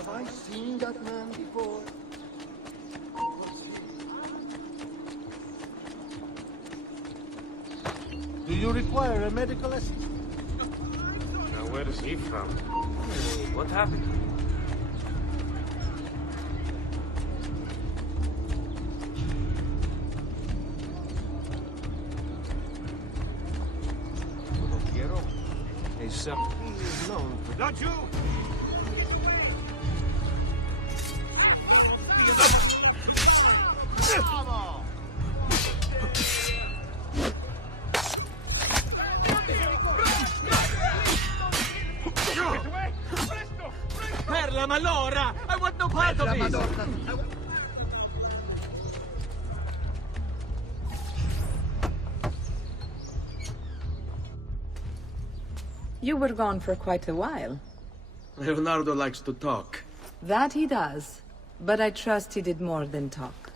Have I seen that man before? Do you require a medical assist? Now where is he from? What happened? He is known for... Not you! Per la malora! I want no part of this! You were gone for quite a while. Leonardo likes to talk. That he does, but I trust he did more than talk.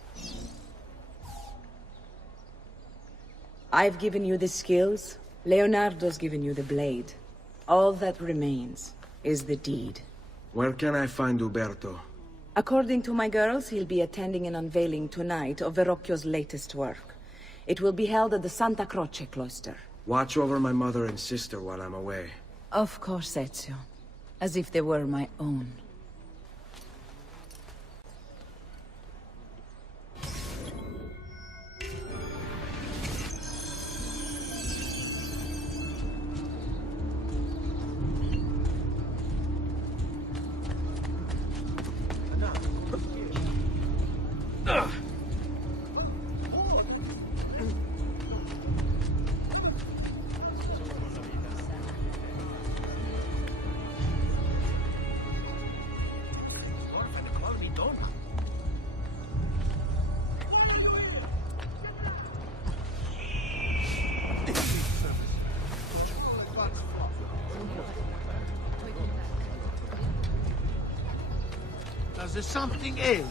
I've given you the skills, Leonardo's given you the blade. All that remains is the deed. Where can I find Uberto? According to my girls, he'll be attending an unveiling tonight of Verrocchio's latest work. It will be held at the Santa Croce cloister. Watch over my mother and sister while I'm away. Of course, Ezio. As if they were my own. Does there something ail you?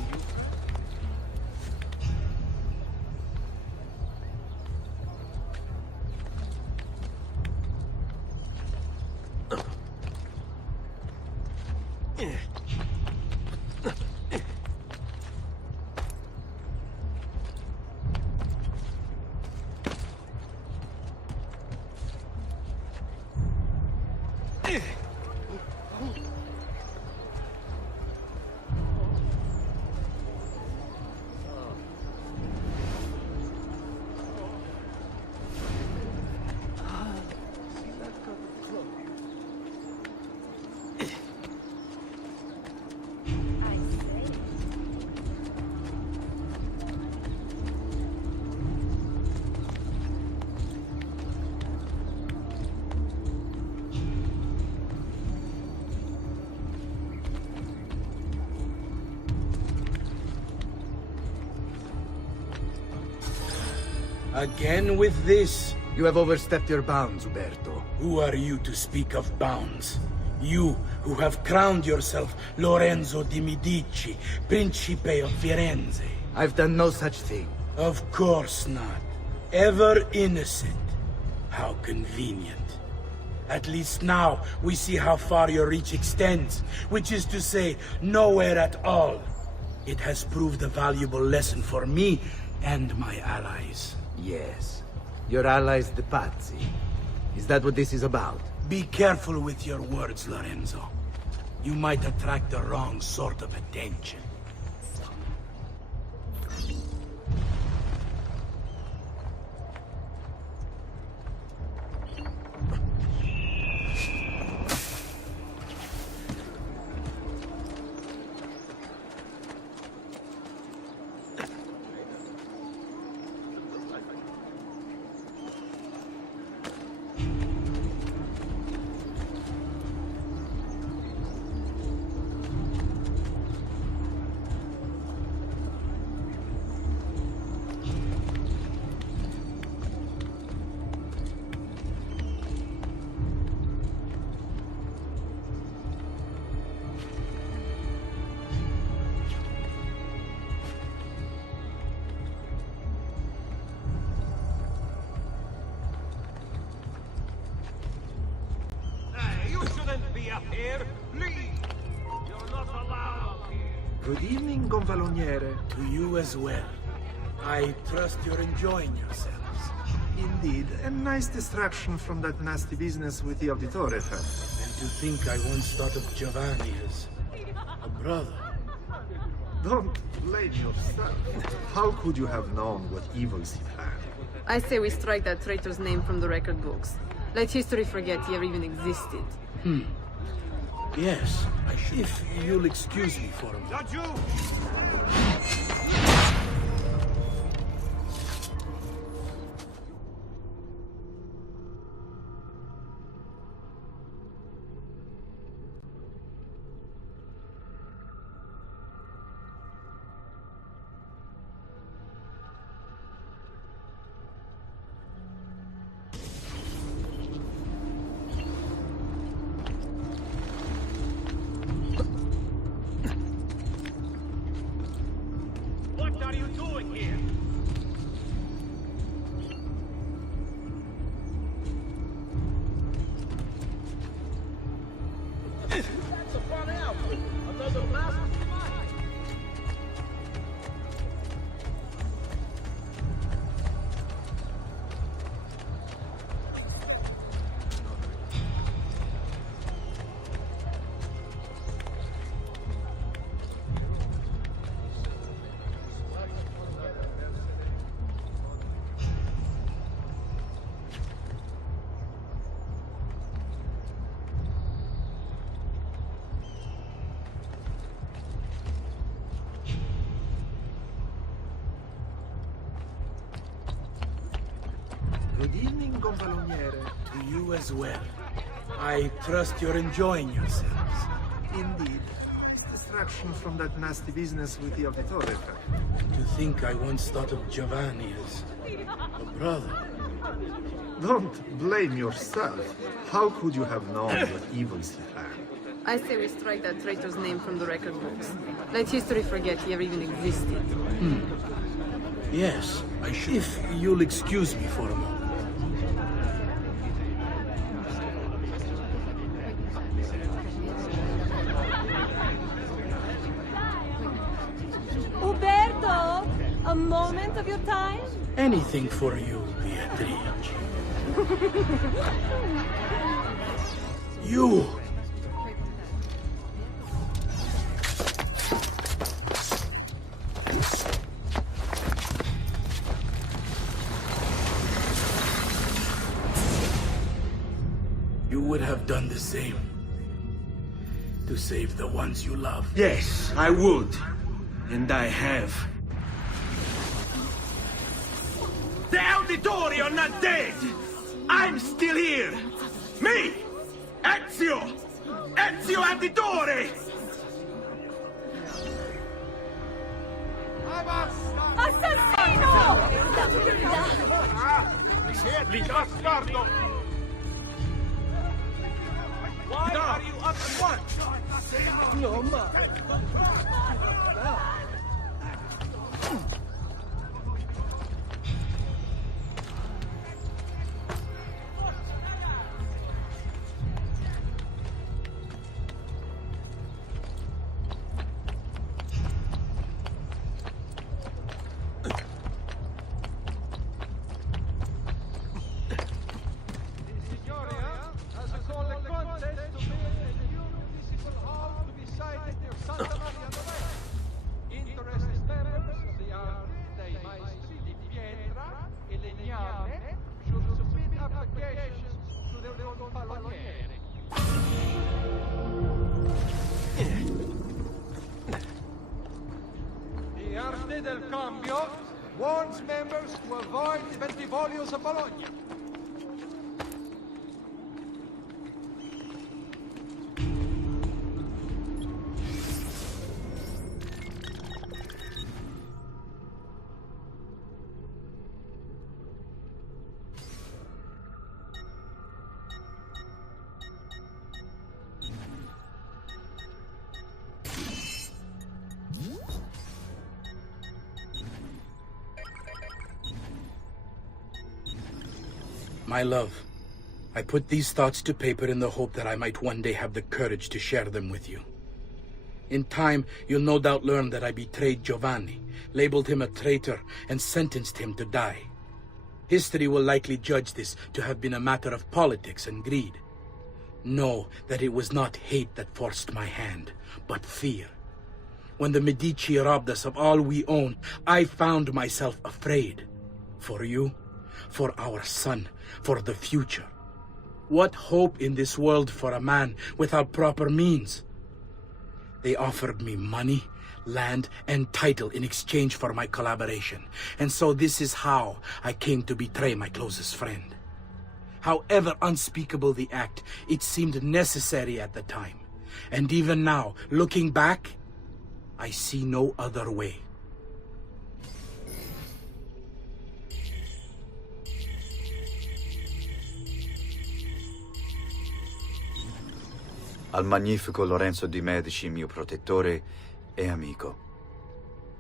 Again with this? You have overstepped your bounds, Uberto. Who are you to speak of bounds? You, who have crowned yourself Lorenzo di Medici, Principe of Firenze. I've done no such thing. Of course not. Ever innocent. How convenient. At least now, we see how far your reach extends, which is to say, nowhere at all. It has proved a valuable lesson for me and my allies. Yes. Your allies, the Pazzi. Is that what this is about? Be careful with your words, Lorenzo. You might attract the wrong sort of attention. Good evening, Gonfaloniere. To you as well. I trust you're enjoying yourselves. Indeed, a nice distraction from that nasty business with the Auditore family. And to think I once thought of Giovanni as a brother. Don't blame yourself. How could you have known what evils he planned? I say we strike that traitor's name from the record books. Let history forget he ever even existed. Yes, I should. If you'll excuse me for a moment. Not you! What are you doing here? That's a fun outfit. Another blast. Good evening, Gonfaloniere. To you as well. I trust you're enjoying yourselves. Indeed, a distraction from that nasty business with the Auditore family. To think I once thought of Giovanni as a brother. Don't blame yourself. How could you have known what evils he planned? I say we strike that traitor's name from the record books. Let history forget he ever even existed. Yes, I should. If you'll excuse me for a moment. Uberto, a moment of your time? Anything for you, Beatrice. You! You would have done the same. To save the ones you love. Yes, I would. And I have. The Auditori are not dead! I'm still here! Me! Ezio! Ezio Auditore! Assassino! Siedli, bastardo! Why are you up at once? No, ma. The Arte del Cambio warns members to avoid the Bentivolios of Bologna. My love, I put these thoughts to paper in the hope that I might one day have the courage to share them with you. In time, you'll no doubt learn that I betrayed Giovanni, labeled him a traitor, and sentenced him to die. History will likely judge this to have been a matter of politics and greed. Know that it was not hate that forced my hand, but fear. When the Medici robbed us of all we owned, I found myself afraid. For you, for our son, for the future. What hope in this world for a man without proper means? They offered me money, land, and title in exchange for my collaboration. And so this is how I came to betray my closest friend. However unspeakable the act, it seemed necessary at the time. And even now, looking back, I see no other way. Al magnifico Lorenzo di Medici, mio protettore e amico.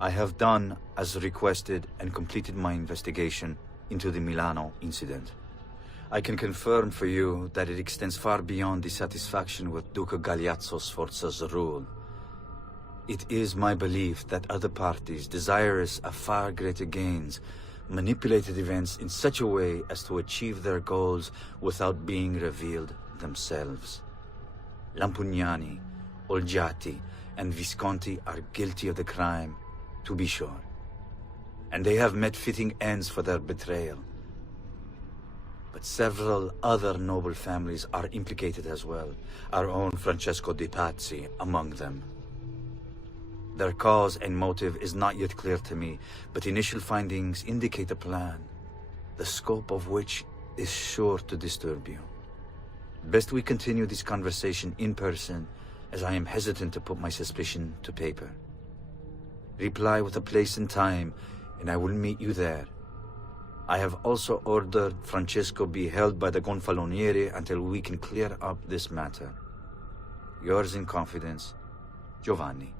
I have done as requested and completed my investigation into the Milano incident. I can confirm for you that it extends far beyond dissatisfaction with Duca Galeazzo Sforza's rule. It is my belief that other parties, desirous of far greater gains, manipulated events in such a way as to achieve their goals without being revealed themselves. Lampugnani, Olgiati, and Visconti are guilty of the crime, to be sure. And they have met fitting ends for their betrayal. But several other noble families are implicated as well, our own Francesco de' Pazzi among them. Their cause and motive is not yet clear to me, but initial findings indicate a plan, the scope of which is sure to disturb you. Best we continue this conversation in person, as I am hesitant to put my suspicion to paper. Reply with a place and time, and I will meet you there. I have also ordered Francesco be held by the Gonfaloniere until we can clear up this matter. Yours in confidence, Giovanni.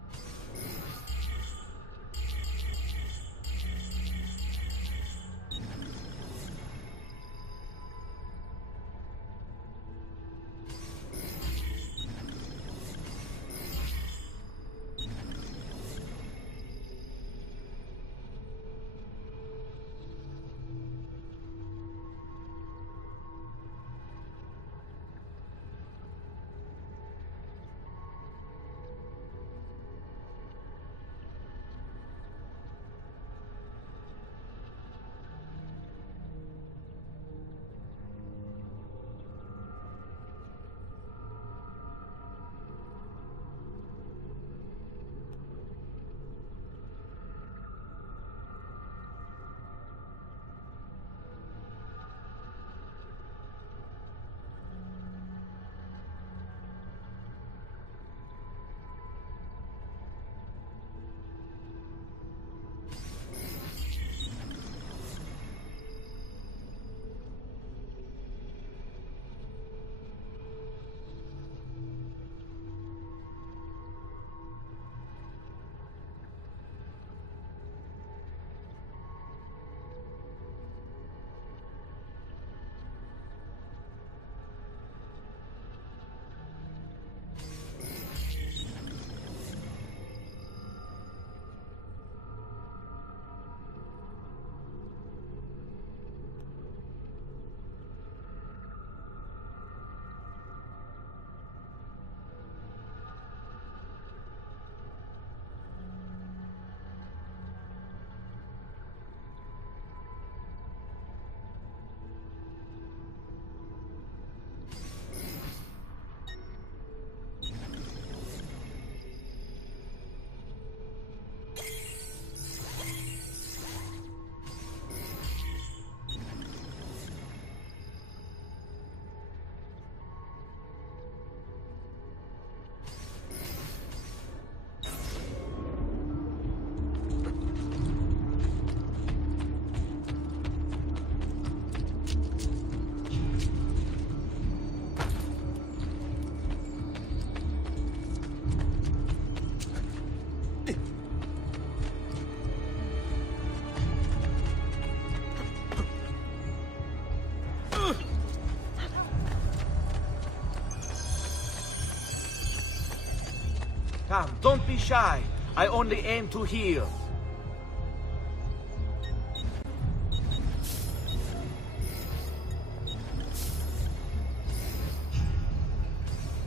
Come, don't be shy. I only aim to heal.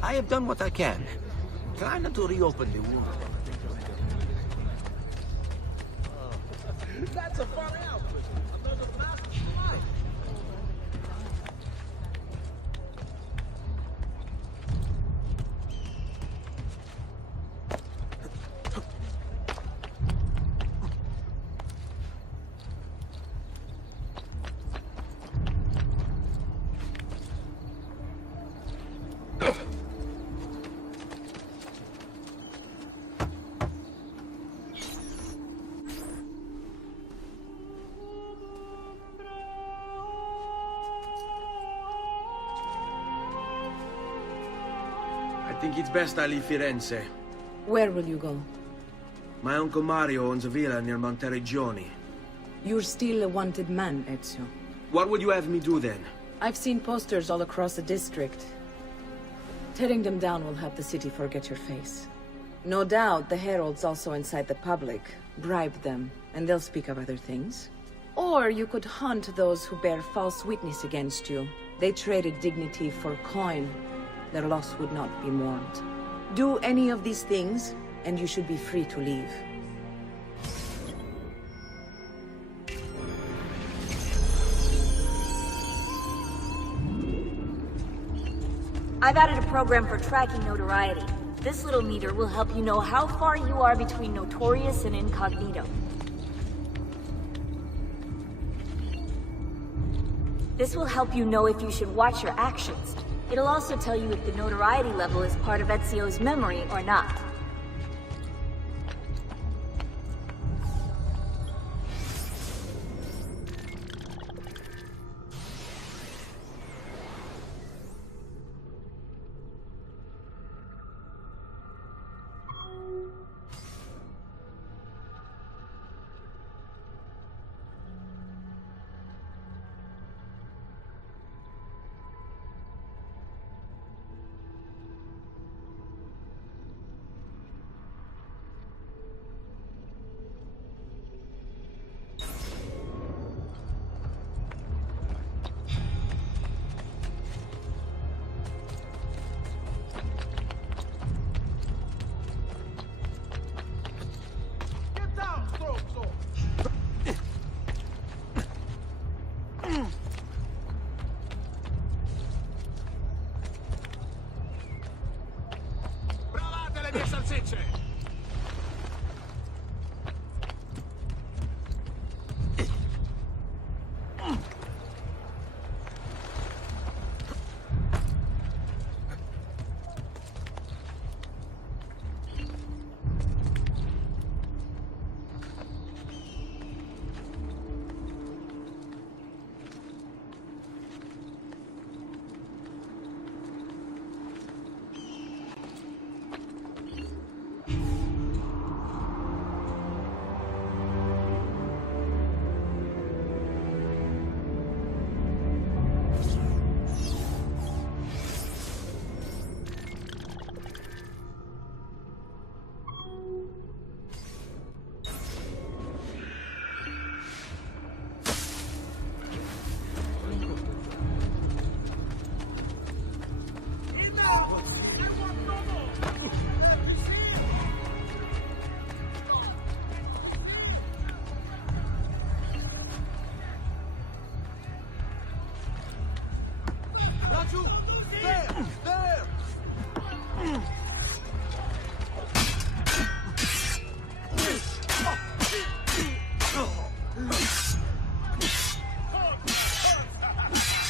I have done what I can. Try not to reopen the wound. That's a fun outfit. I think it's best I leave Firenze. Where will you go? My uncle Mario owns a villa near Monteregioni. You're still a wanted man, Ezio. What would you have me do then? I've seen posters all across the district. Tearing them down will help the city forget your face. No doubt the heralds also incite the public. Bribe them, and they'll speak of other things. Or you could hunt those who bear false witness against you. They traded dignity for coin. Their loss would not be mourned. Do any of these things, and you should be free to leave. I've added a program for tracking notoriety. This little meter will help you know how far you are between notorious and incognito. This will help you know if you should watch your actions. It'll also tell you if the notoriety level is part of Ezio's memory or not.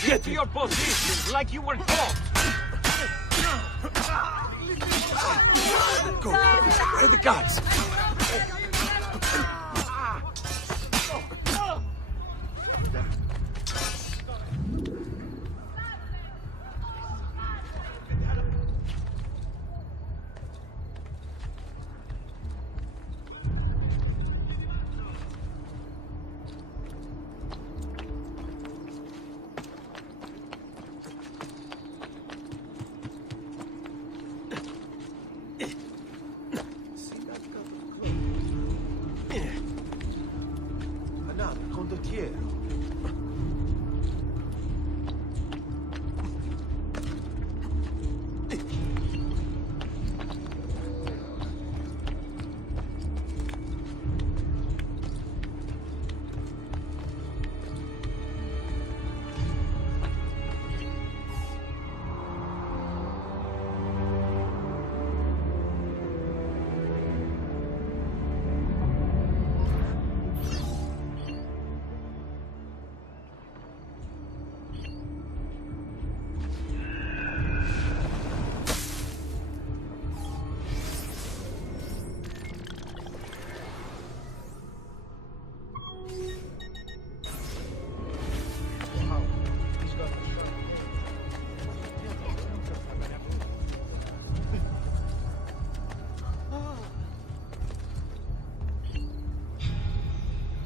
Get to your position like you were taught! Go! Where are the guards? sentiero.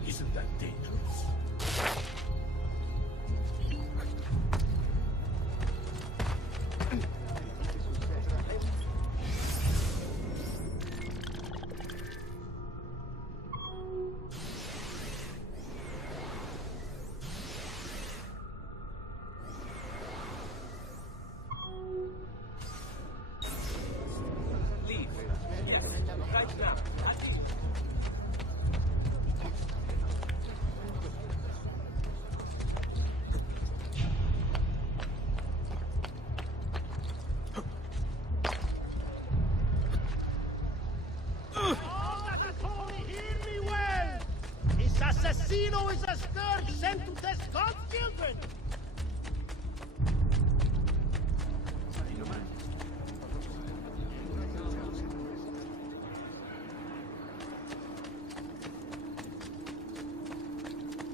Isn't that dangerous? Assassino is a scourge sent to test God's children!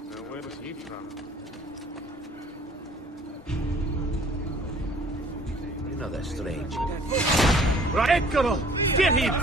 Now where is he from? You know that's strange. Eccolo! Get him!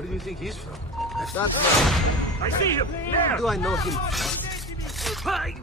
Where do you think he's from? That's not... I see him! There! Do I know him? Hi!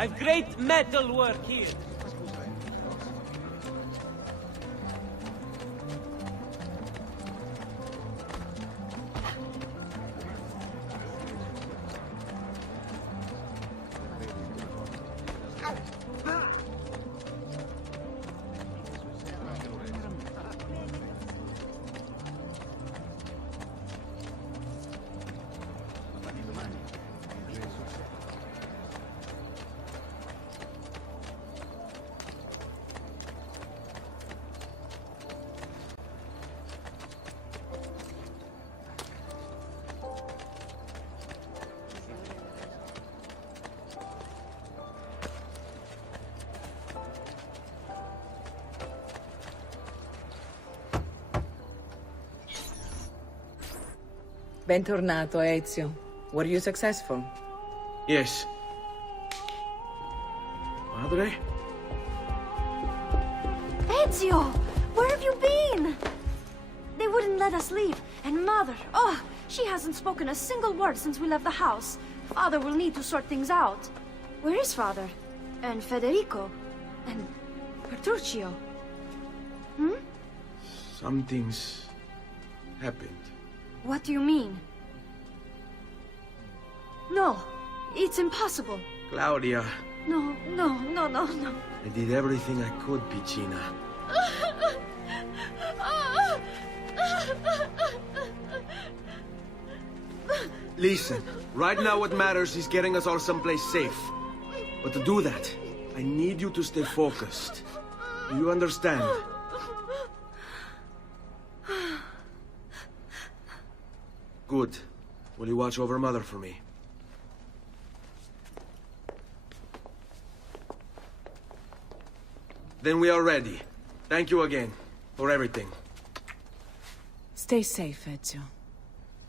I've great metal work here. Bentornato, Ezio. Were you successful? Yes. Madre? Ezio! Where have you been? They wouldn't let us leave. And Mother, oh, she hasn't spoken a single word since we left the house. Father will need to sort things out. Where is Father? And Federico? And Petruccio? Hmm? Something's happened. What do you mean? No, it's impossible. Claudia, No. I did everything I could, Piccina. Listen, right now what matters is getting us all someplace safe. But to do that, I need you to stay focused. Do you understand? Good. Will you watch over Mother for me? Then we are ready. Thank you again for everything. Stay safe, Ezio.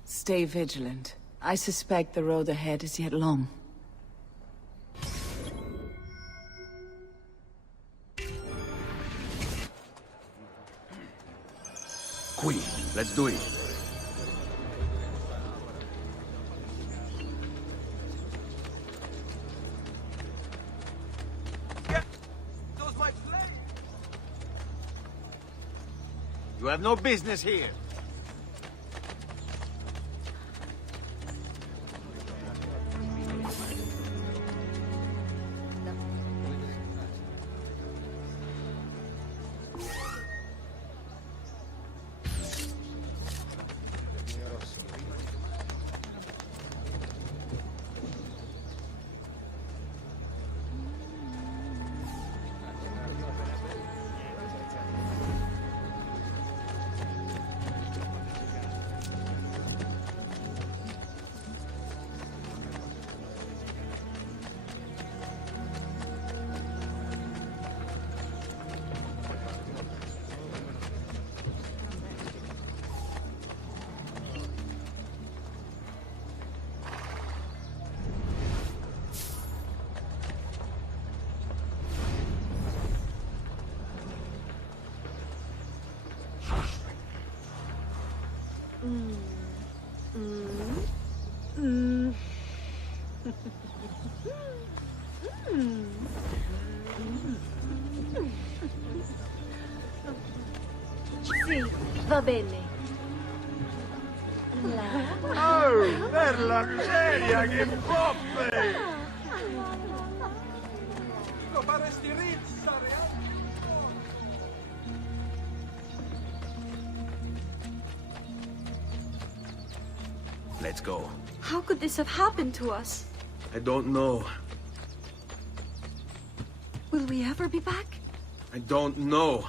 Stay vigilant. I suspect the road ahead is yet long. Qui, let's do it. You have no business here. Sì, va bene. Oh, per la miseria, che poppe! Lo faresti rizzare. Let's go. How could this have happened to us? I don't know. Will we ever be back? I don't know.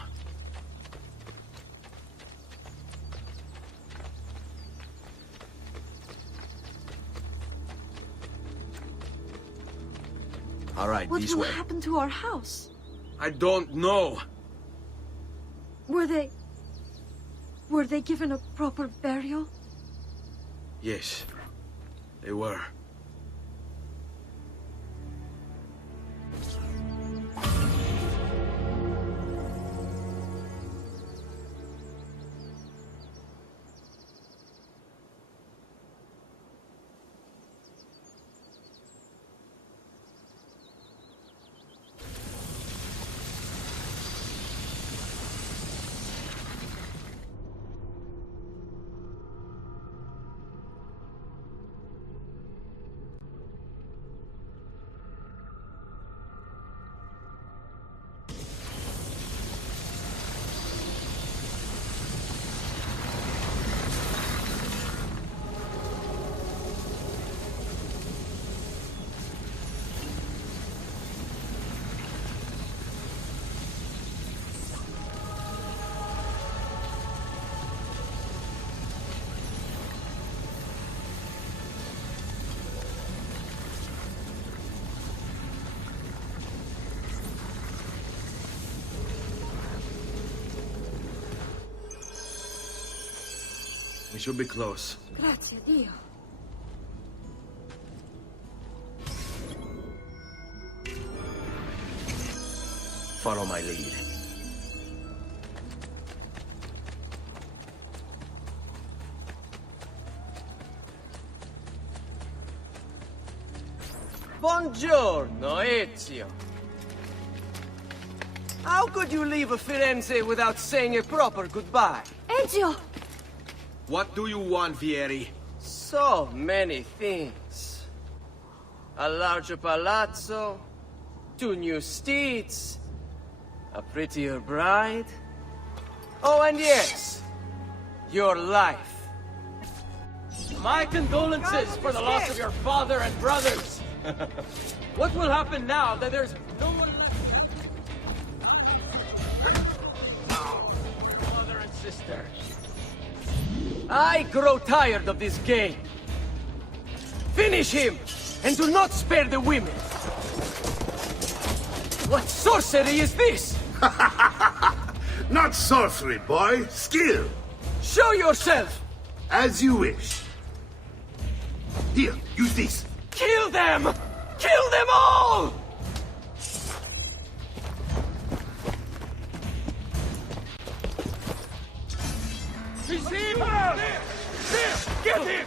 All right, What this will way. happen to our house? I don't know. Were they given a proper burial? Yes, they were. We should be close. Grazie Dio. Follow my lead. Buongiorno, Ezio. How could you leave Firenze without saying a proper goodbye? Ezio! What do you want, Vieri? So many things. A larger palazzo, 2 new steeds, a prettier bride. Oh, and yes, your life. My condolences for the loss of your father and brothers. What will happen now that there's no one left? Mother and sister. I grow tired of this game. Finish him, and do not spare the women. What sorcery is this? Not sorcery, boy. Skill. Show yourself! As you wish. Here, use this. Kill them! Kill them all! He's him! There! Get him!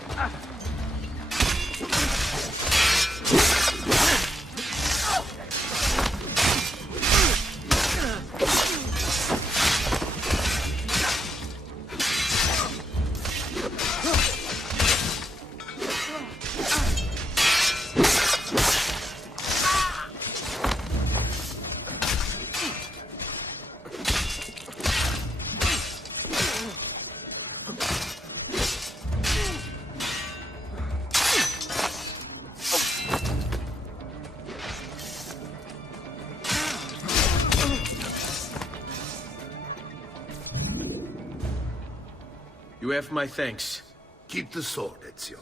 You have my thanks. Keep the sword, Ezio.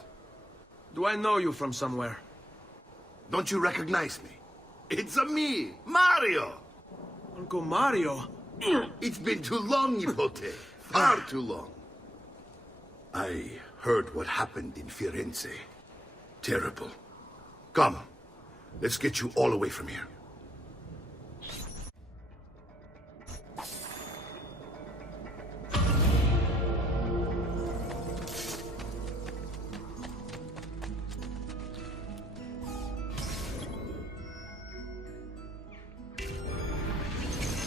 Do I know you from somewhere? Don't you recognize me? It's a me, Mario! Uncle Mario? It's been too long, Nipote. Far too long. I heard what happened in Firenze. Terrible. Come, let's get you all away from here.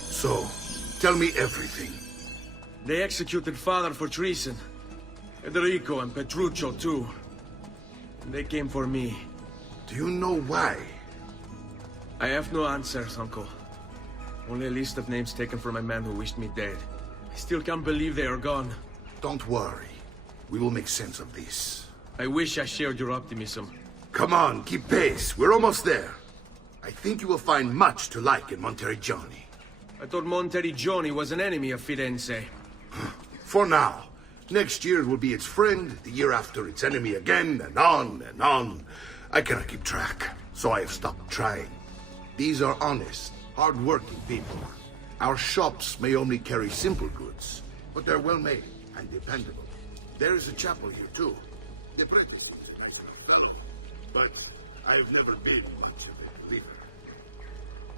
So, tell me everything. They executed father for treason. Federico and Petruccio, too. And they came for me. Do you know why? I have no answers, Uncle. Only a list of names taken from a man who wished me dead. I still can't believe they are gone. Don't worry. We will make sense of this. I wish I shared your optimism. Come on, keep pace. We're almost there. I think you will find much to like in Monteriggioni. I thought Monteriggioni was an enemy of Firenze. For now. Next year it will be its friend, the year after its enemy again, and on and on. I cannot keep track, so I have stopped trying. These are honest, hard-working people. Our shops may only carry simple goods, but they're well-made and dependable. There is a chapel here, too. The Prete is a nice little fellow, but I've never been much of a believer.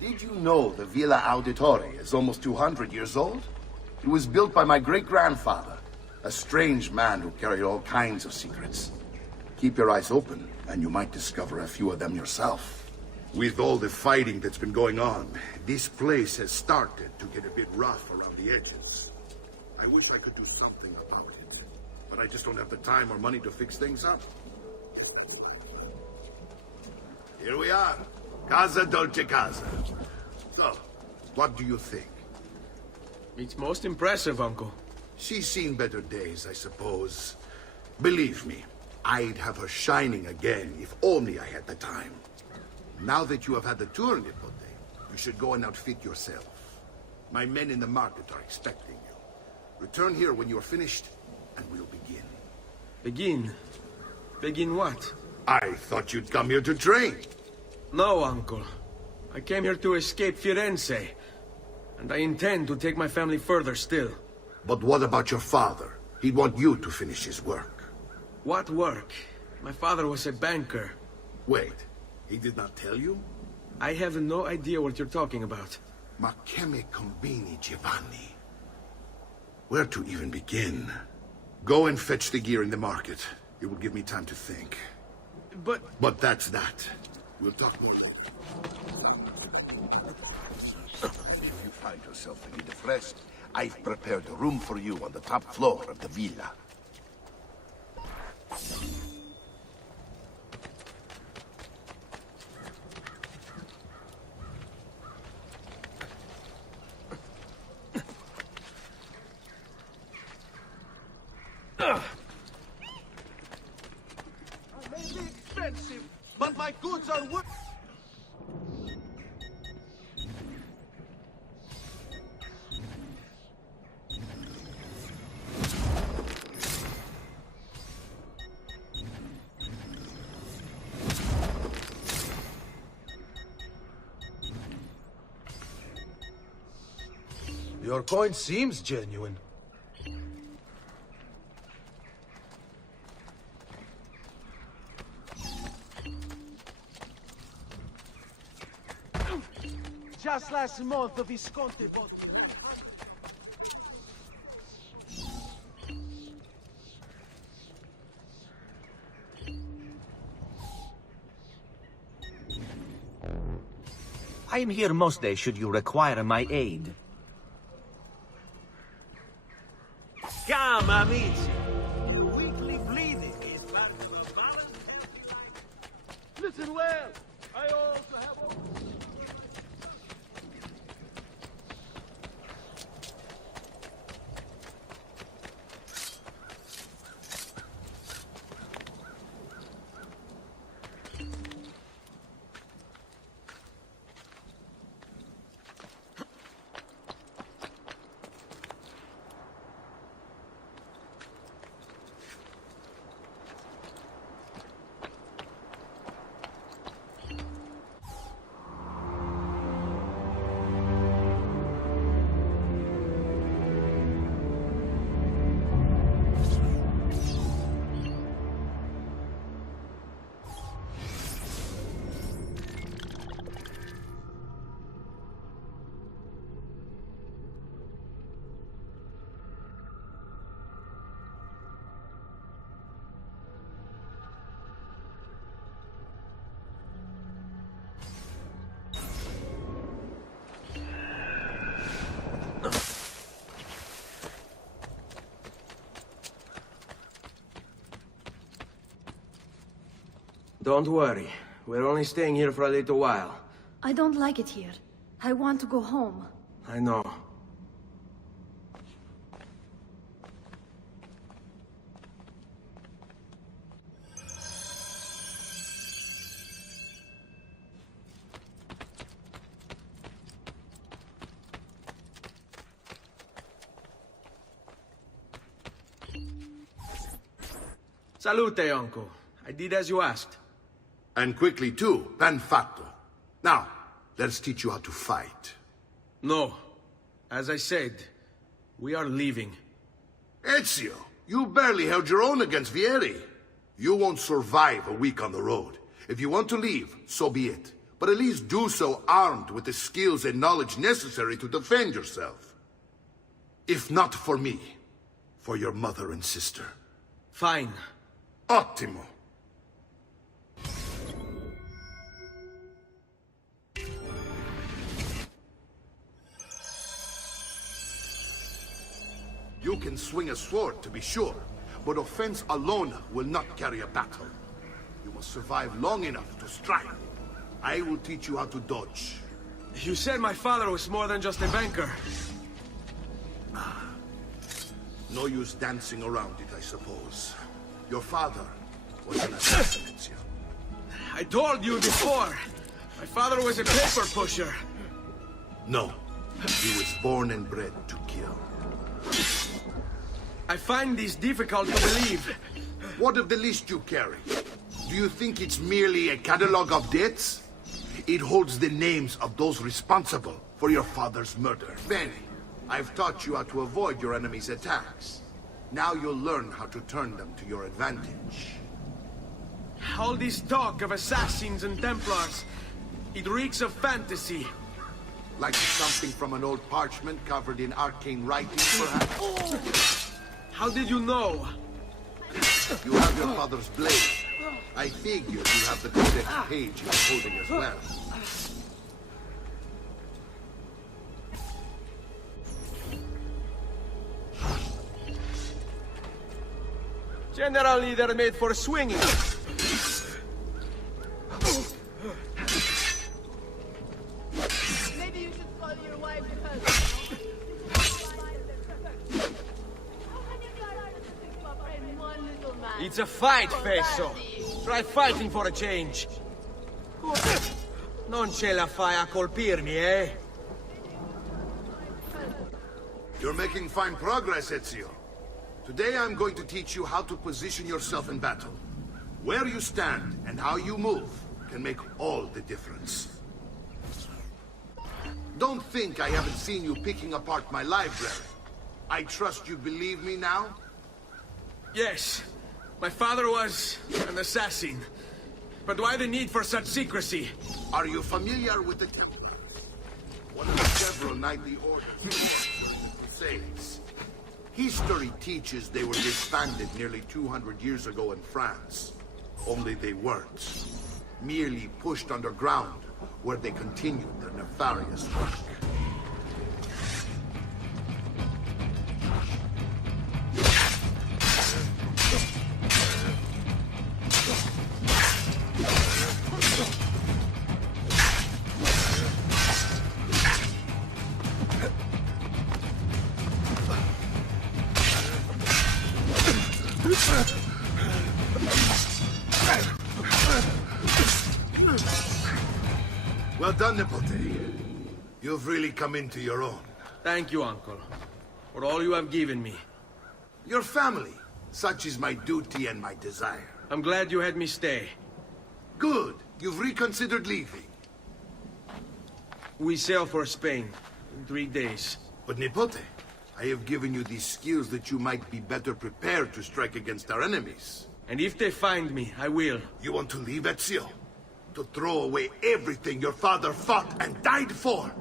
Did you know the Villa Auditore is almost 200 years old? It was built by my great-grandfather, a strange man who carried all kinds of secrets. Keep your eyes open, and you might discover a few of them yourself. With all the fighting that's been going on, this place has started to get a bit rough around the edges. I wish I could do something about it, but I just don't have the time or money to fix things up. Here we are. Casa Dolce Casa. So, what do you think? It's most impressive, Uncle. She's seen better days, I suppose. Believe me, I'd have her shining again if only I had the time. Now that you have had the tour, Nipote, you should go and outfit yourself. My men in the market are expecting you. Return here when you are finished, and we'll begin. Begin? Begin what? I thought you'd come here to train. No, Uncle. I came here to escape Firenze. And I intend to take my family further still. But what about your father? He'd want you to finish his work. What work? My father was a banker. Wait, he did not tell you? I have no idea what you're talking about. Ma che me combini, Giovanni? Where to even begin? Go and fetch the gear in the market. It will give me time to think. But that's that. We'll talk more later. If you find yourself a bit depressed, I've prepared a room for you on the top floor of the villa. I may be expensive, but my goods are worth... Your coin seems genuine. Just last month, the Visconti bought 300... I am here most days should you require my aid. Come, amici! Weekly bleeding is part of a balanced, healthy life. Listen well! I also have... Don't worry. We're only staying here for a little while. I don't like it here. I want to go home. I know. Salute, uncle. I did as you asked. And quickly too, ben fatto. Now, let's teach you how to fight. No. As I said, we are leaving. Ezio, you barely held your own against Vieri. You won't survive a week on the road. If you want to leave, so be it. But at least do so armed with the skills and knowledge necessary to defend yourself. If not for me, for your mother and sister. Fine. Ottimo. You can swing a sword, to be sure, but offense alone will not carry a battle. You must survive long enough to strike. I will teach you how to dodge. You said my father was more than just a banker. No use dancing around it, I suppose. Your father was an assassin, Ezio. I told you before. My father was a paper pusher. No. He was born and bred to kill. I find this difficult to believe. What of the list you carry? Do you think it's merely a catalog of debts? It holds the names of those responsible for your father's murder. Bene, I've taught you how to avoid your enemy's attacks. Now you'll learn how to turn them to your advantage. All this talk of assassins and Templars, it reeks of fantasy. Like something from an old parchment covered in arcane writings, perhaps? How did you know? You have your father's blade. I figured you have the codex page you're holding as well. Generally, they're made for swinging. Maybe you should call your wife It's a fight, Fesso. Try fighting for a change. Non ce la fai a colpirmi, eh? You're making fine progress, Ezio. Today I'm going to teach you how to position yourself in battle. Where you stand and how you move can make all the difference. Don't think I haven't seen you picking apart my library. I trust you believe me now? Yes. My father was an assassin. But why the need for such secrecy? Are you familiar with the Templars? One of the several knightly orders during the Crusades. History teaches they were disbanded nearly 200 years ago in France. Only they weren't. Merely pushed underground, where they continued their nefarious work. Well done, Nipote. You've really come into your own. Thank you, Uncle, for all you have given me. Your family. Such is my duty and my desire. I'm glad you had me stay. Good. You've reconsidered leaving. We sail for Spain in 3 days. But Nipote, I have given you these skills that you might be better prepared to strike against our enemies. And if they find me, I will. You want to leave, Ezio? To throw away everything your father fought and died for?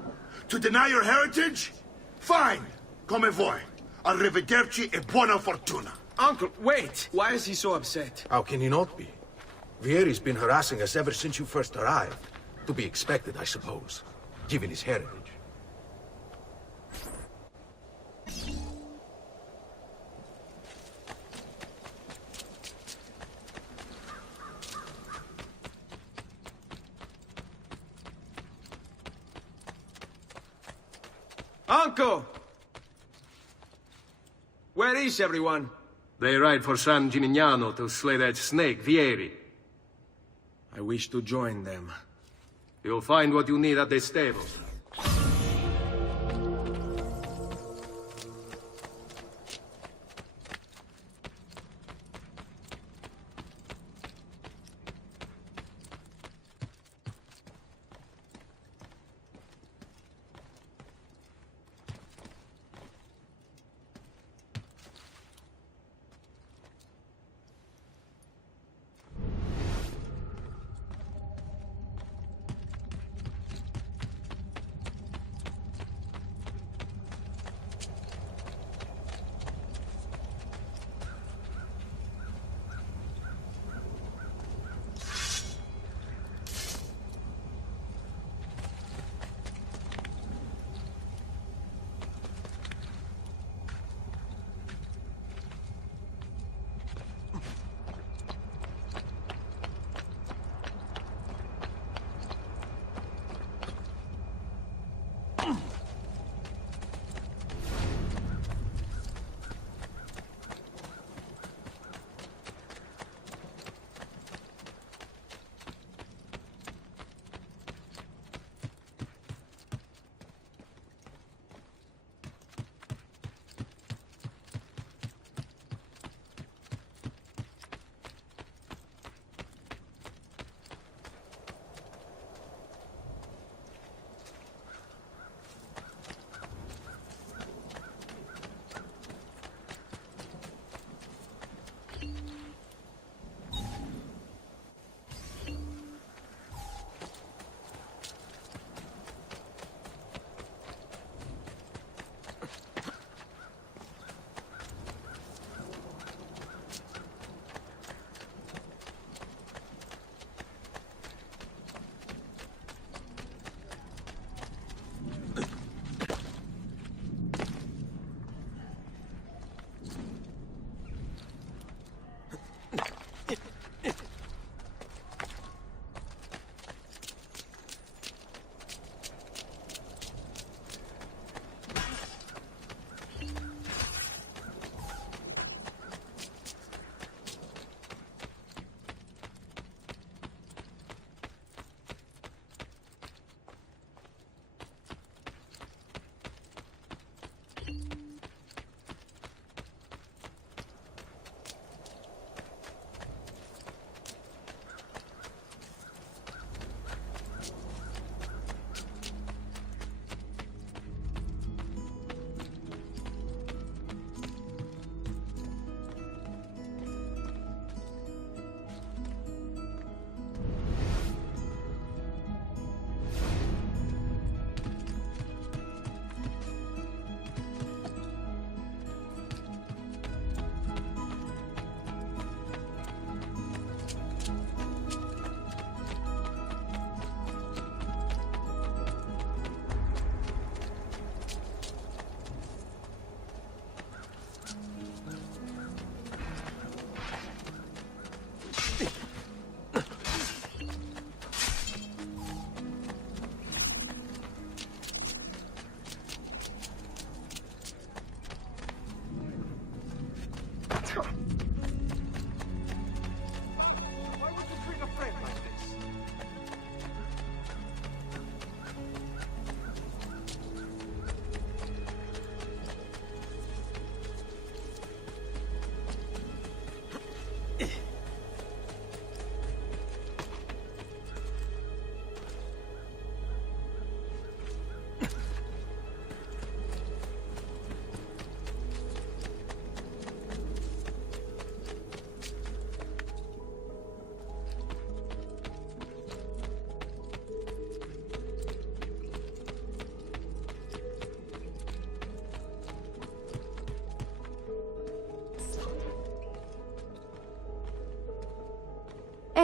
To deny your heritage? Fine! Come vuoi. Arrivederci e buona fortuna. Uncle, wait! Why is he so upset? How can he not be? Vieri's been harassing us ever since you first arrived. To be expected, I suppose, given his heritage. Uncle! Where is everyone? They ride for San Gimignano to slay that snake, Vieri. I wish to join them. You'll find what you need at the stable.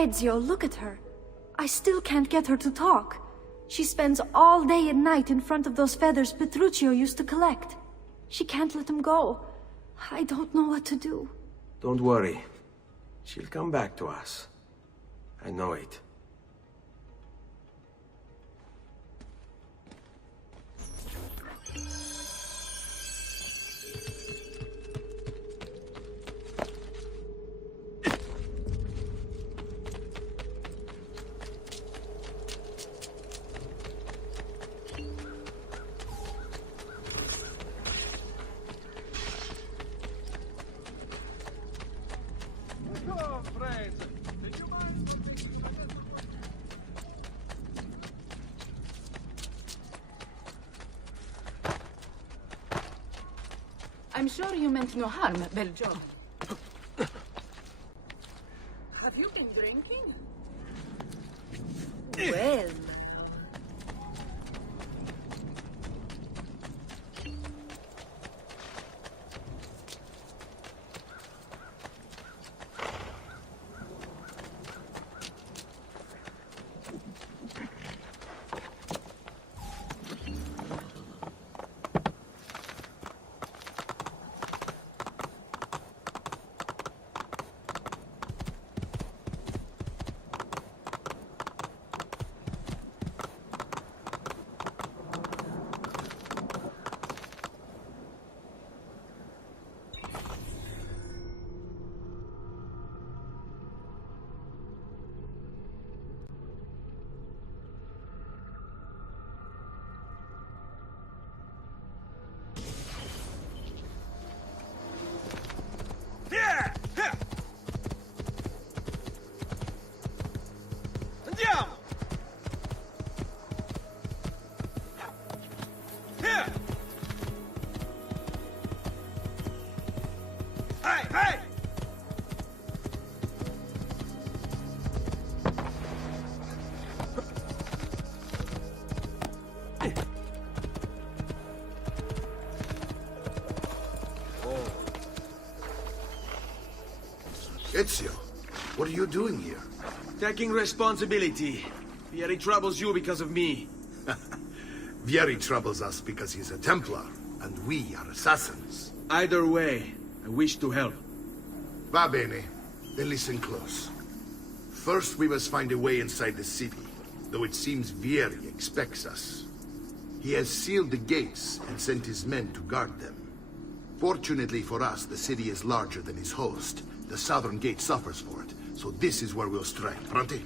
Ezio, look at her. I still can't get her to talk. She spends all day and night in front of those feathers Petruchio used to collect. She can't let them go. I don't know what to do. Don't worry. She'll come back to us. I know it. I'm sure you meant no harm, Beljo. Have you been drinking? Well... Andiamo! Hey, hey! Ezio, what are you doing here? Taking responsibility. Vieri troubles you because of me. Vieri troubles us because he's a Templar, and we are assassins. Either way, I wish to help. Va bene. Then listen close. First, we must find a way inside the city, though it seems Vieri expects us. He has sealed the gates and sent his men to guard them. Fortunately for us, the city is larger than its host. The southern gate suffers for it, so this is where we'll strike. Pronti?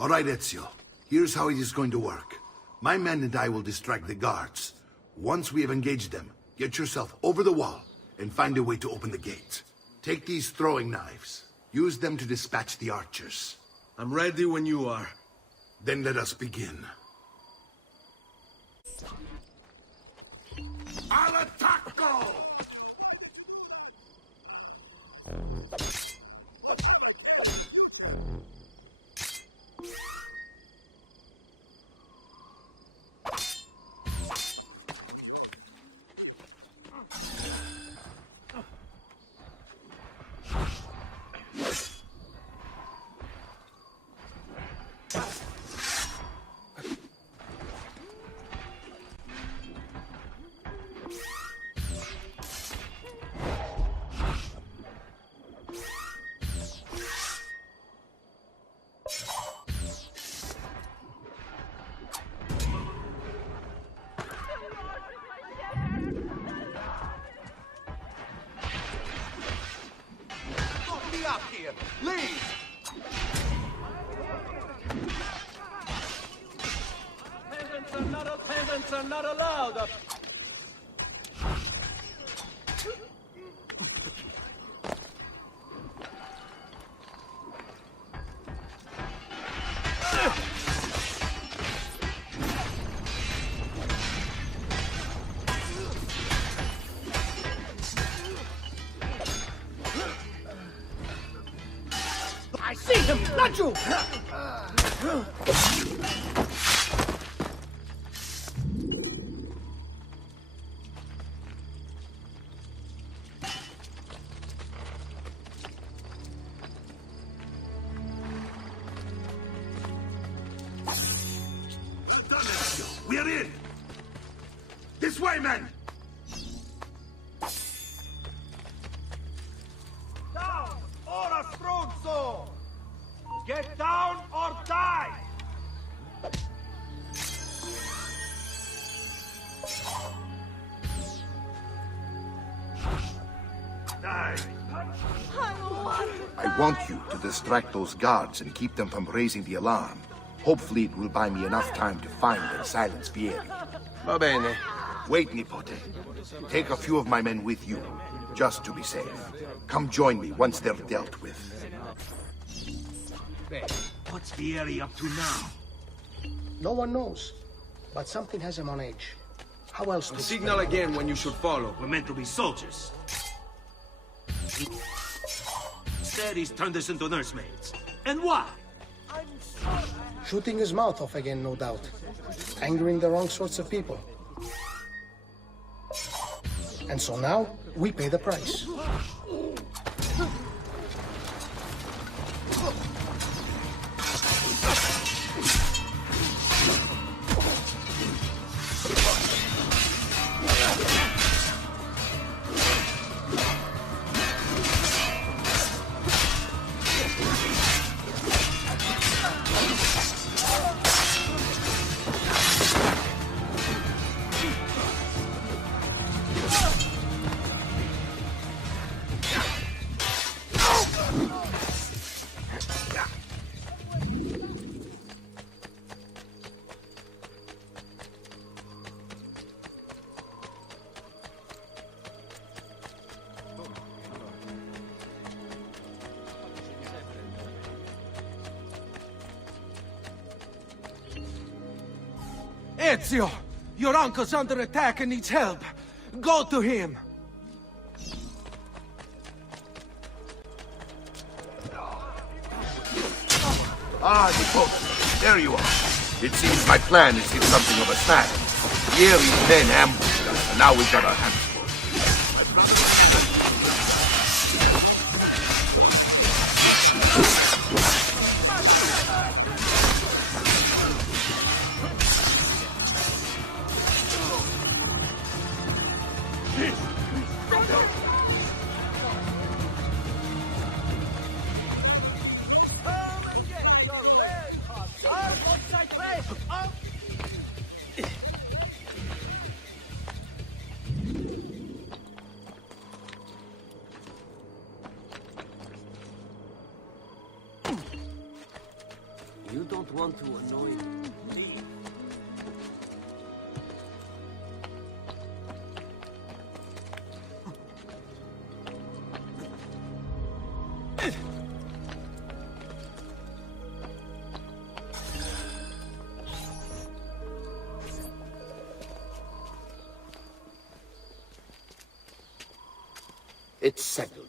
All right, Ezio. Here's how it is going to work. My men and I will distract the guards. Once we have engaged them, get yourself over the wall and find a way to open the gate. Take these throwing knives. Use them to dispatch the archers. I'm ready when you are. Then let us begin. Al attacco! Up here! Leave! Peasants are not allowed up. I see him! Not you! Done, Ezio. We're in! This way, men! Down! Ora stronzo! Get down or die! I want you to distract those guards and keep them from raising the alarm. Hopefully it will buy me enough time to find and silence Fieri. Va bene. Wait, Nipote. Take a few of my men with you, just to be safe. Come join me once they're dealt with. What's Fieri up to now? No one knows, but something has him on edge. How else to Signal again when you should follow. We're meant to be soldiers. Instead, he's turned us into nursemaids. And why? Shooting his mouth off again, no doubt. Angering the wrong sorts of people. And so now, we pay the price. Ezio! Your uncle's under attack and needs help. Go to him! Ah, Nipote, there you are. It seems my plan has hit something of a snag. Fieri's men ambushed us, and now we've got our hands full. You don't want to annoy me. It's settled.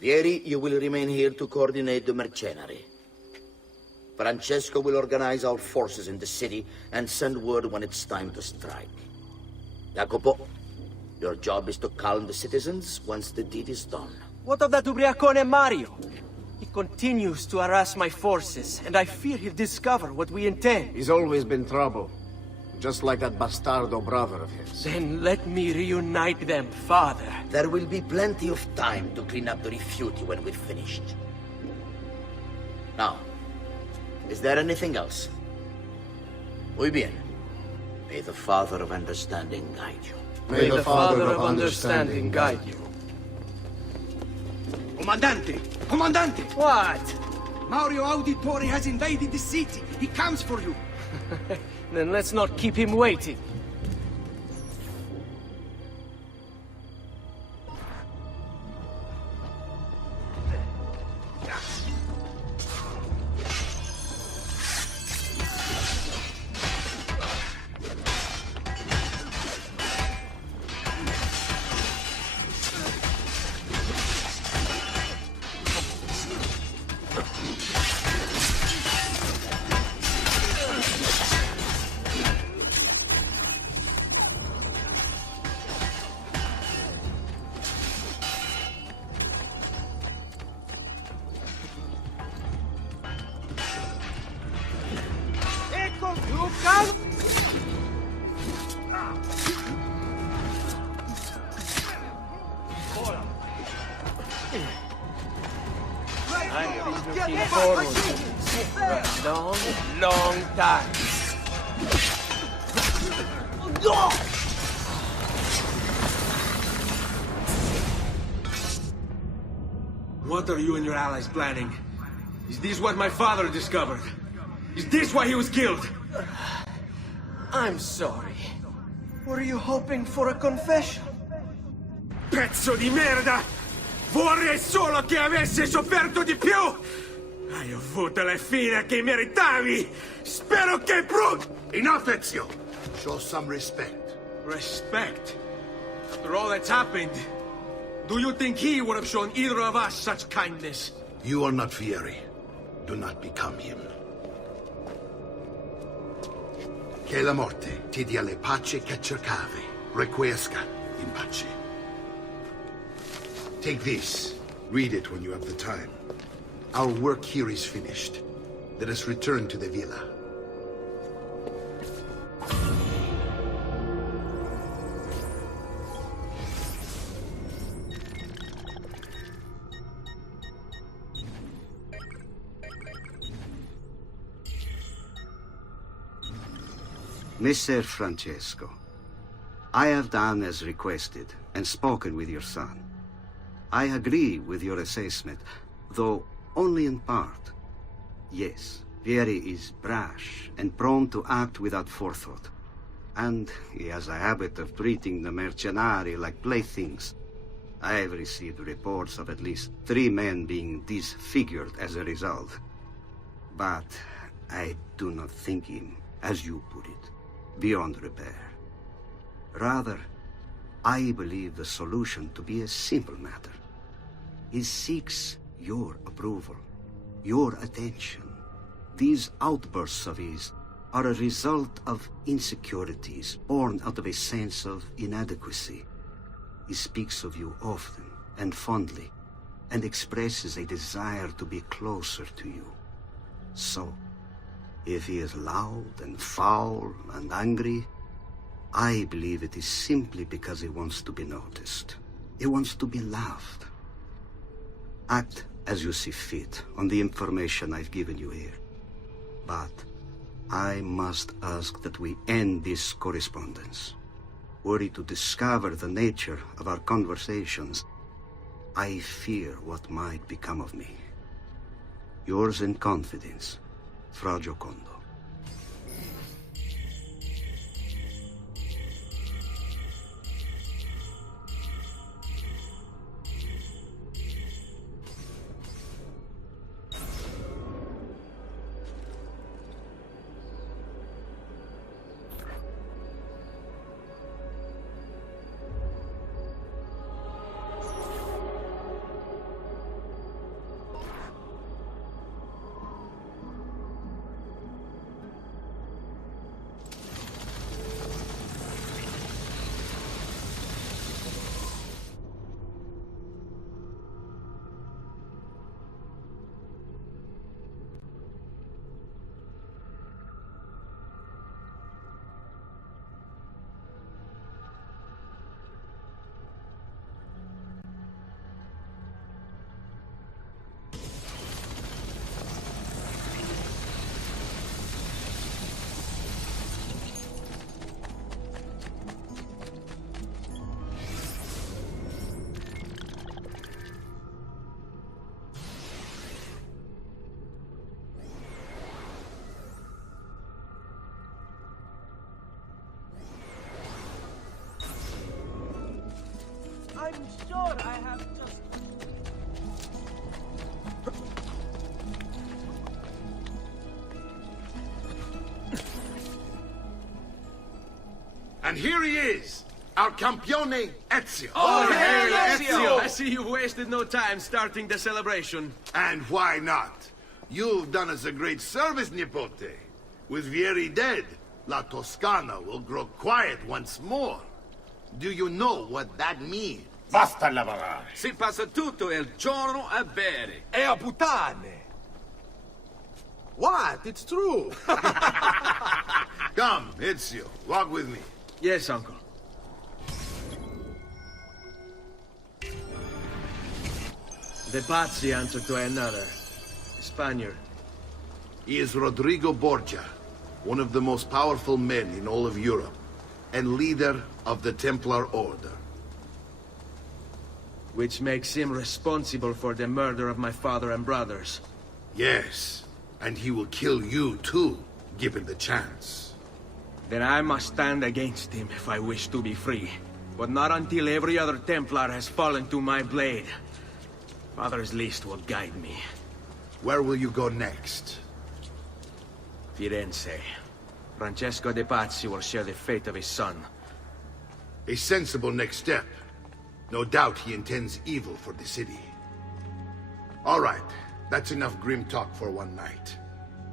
Vieri, you will remain here to coordinate the mercenary. Francesco will organize our forces in the city and send word when it's time to strike. Jacopo, your job is to calm the citizens once the deed is done. What of that ubriacone Mario? He continues to harass my forces, and I fear he'll discover what we intend. He's always been trouble. Just like that bastardo brother of his. Then let me reunite them, father. There will be plenty of time to clean up the rifiuti when we're finished. Now, is there anything else? Muy bien. May the Father of Understanding guide you. May the Father of Understanding guide you. Comandante! Comandante! What? Mario Auditore has invaded the city. He comes for you. Then let's not keep him waiting. Forward for a long, long time. What are you and your allies planning? Is this what my father discovered? Is this why he was killed? I'm sorry. Were you hoping for a confession? Pezzo di merda! Vorrei solo che avessi sofferto di più! Hai avuto la fine che meritavi! Spero che Enough, Ezio! Show some respect. Respect? After all that's happened, do you think he would have shown either of us such kindness? You are not Fieri. Do not become him. Che la morte ti dia le pace che cercavi. Requiesca in pace. Take this. Read it when you have the time. Our work here is finished. Let us return to the villa. Messer Francesco, I have done as requested and spoken with your son. I agree with your assessment, though only in part. Yes, Vieri is brash and prone to act without forethought. And he has a habit of treating the mercenari like playthings. I have received reports of at least 3 men being disfigured as a result. But I do not think him, as you put it, beyond repair. Rather, I believe the solution to be a simple matter. He seeks your approval, your attention. These outbursts of his are a result of insecurities born out of a sense of inadequacy. He speaks of you often and fondly, and expresses a desire to be closer to you. So, if he is loud and foul and angry, I believe it is simply because he wants to be noticed. He wants to be loved. Act as you see fit on the information I've given you here. But I must ask that we end this correspondence. Were he to discover the nature of our conversations, I fear what might become of me. Yours in confidence, Fra Giocondo. I'm sure I have just... And here he is, our campione Ezio. Oh, hey, Ezio! I see you wasted no time starting the celebration. And why not? You've done us a great service, Nipote. With Vieri dead, La Toscana will grow quiet once more. Do you know what that means? Basta lavorare. Si passa tutto il giorno a bere. E a puttane. What? It's true. Come, Ezio, walk with me. Yes, uncle. The Pazzi answer to another. A Spaniard. He is Rodrigo Borgia, one of the most powerful men in all of Europe, and leader of the Templar Order. Which makes him responsible for the murder of my father and brothers. Yes, and he will kill you too, given the chance. Then I must stand against him if I wish to be free. But not until every other Templar has fallen to my blade. Father's list will guide me. Where will you go next? Firenze. Francesco de Pazzi will share the fate of his son. A sensible next step. No doubt he intends evil for the city. All right, that's enough grim talk for one night.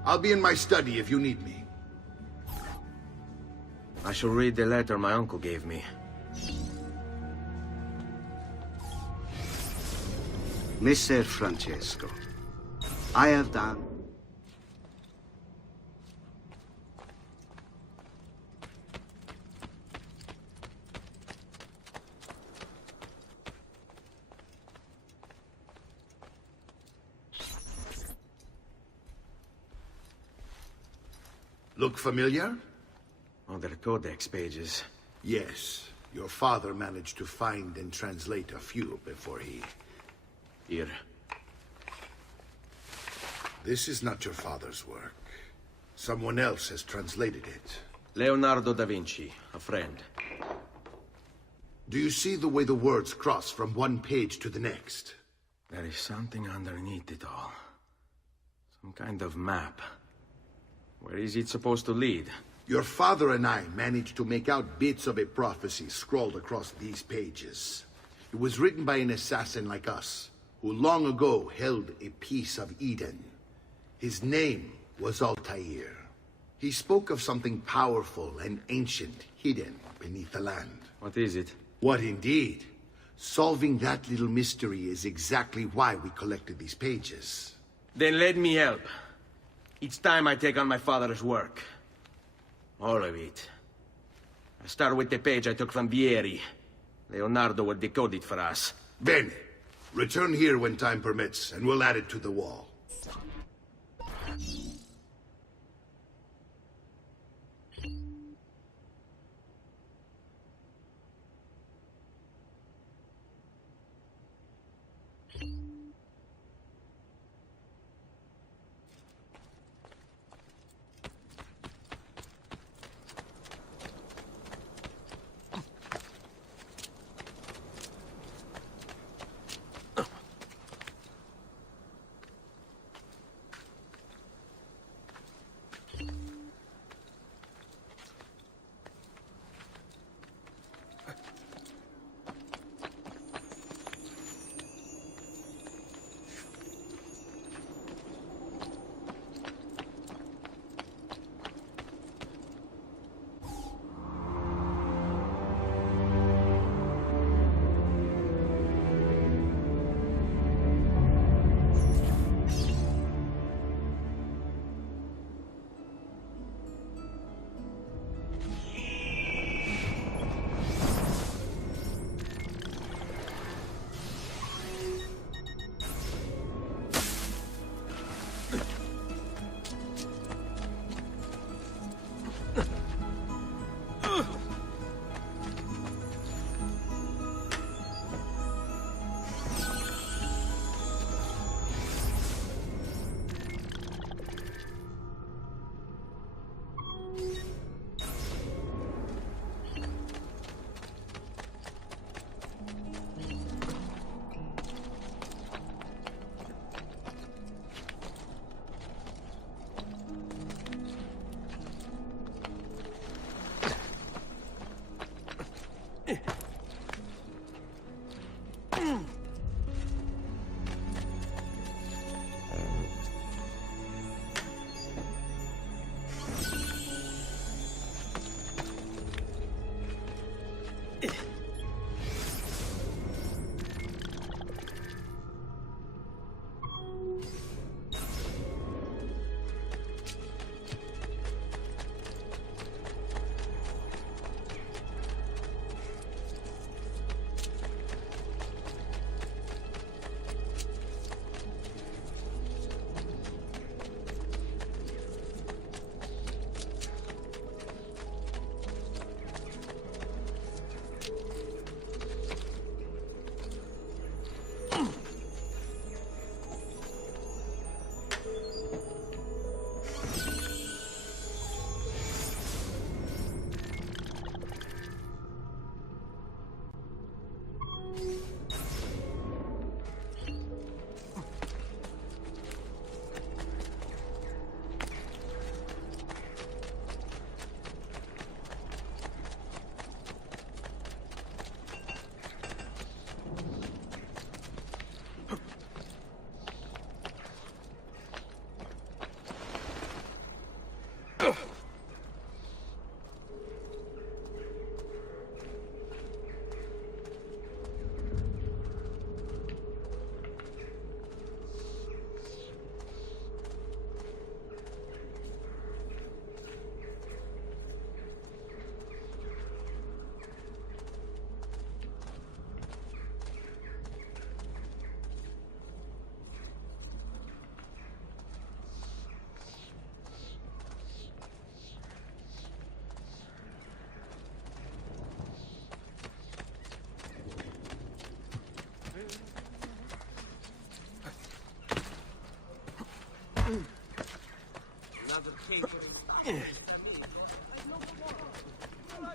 I'll be in my study if you need me. I shall read the letter my uncle gave me. Messer Francesco, I have done... Look familiar? On their codex pages. Yes. Your father managed to find and translate a few before he... Here. This is not your father's work. Someone else has translated it. Leonardo da Vinci, a friend. Do you see the way the words cross from one page to the next? There is something underneath it all. Some kind of map. Where is it supposed to lead? Your father and I managed to make out bits of a prophecy scrawled across these pages. It was written by an assassin like us, who long ago held a piece of Eden. His name was Altair. He spoke of something powerful and ancient hidden beneath the land. What is it? What indeed? Solving that little mystery is exactly why we collected these pages. Then let me help. Each time I take on my father's work. All of it. I start with the page I took from Vieri. Leonardo will decode it for us. Bene. Return here when time permits, and we'll add it to the wall.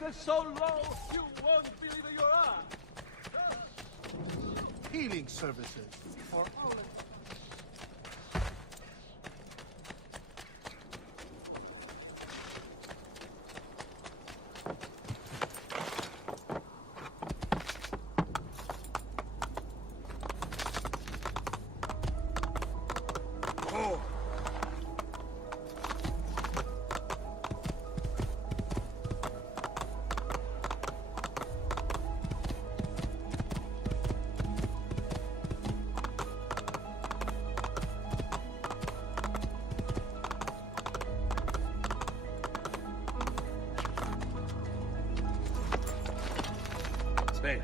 They're so low, you won't believe your eyes. Healing services for all. Spain.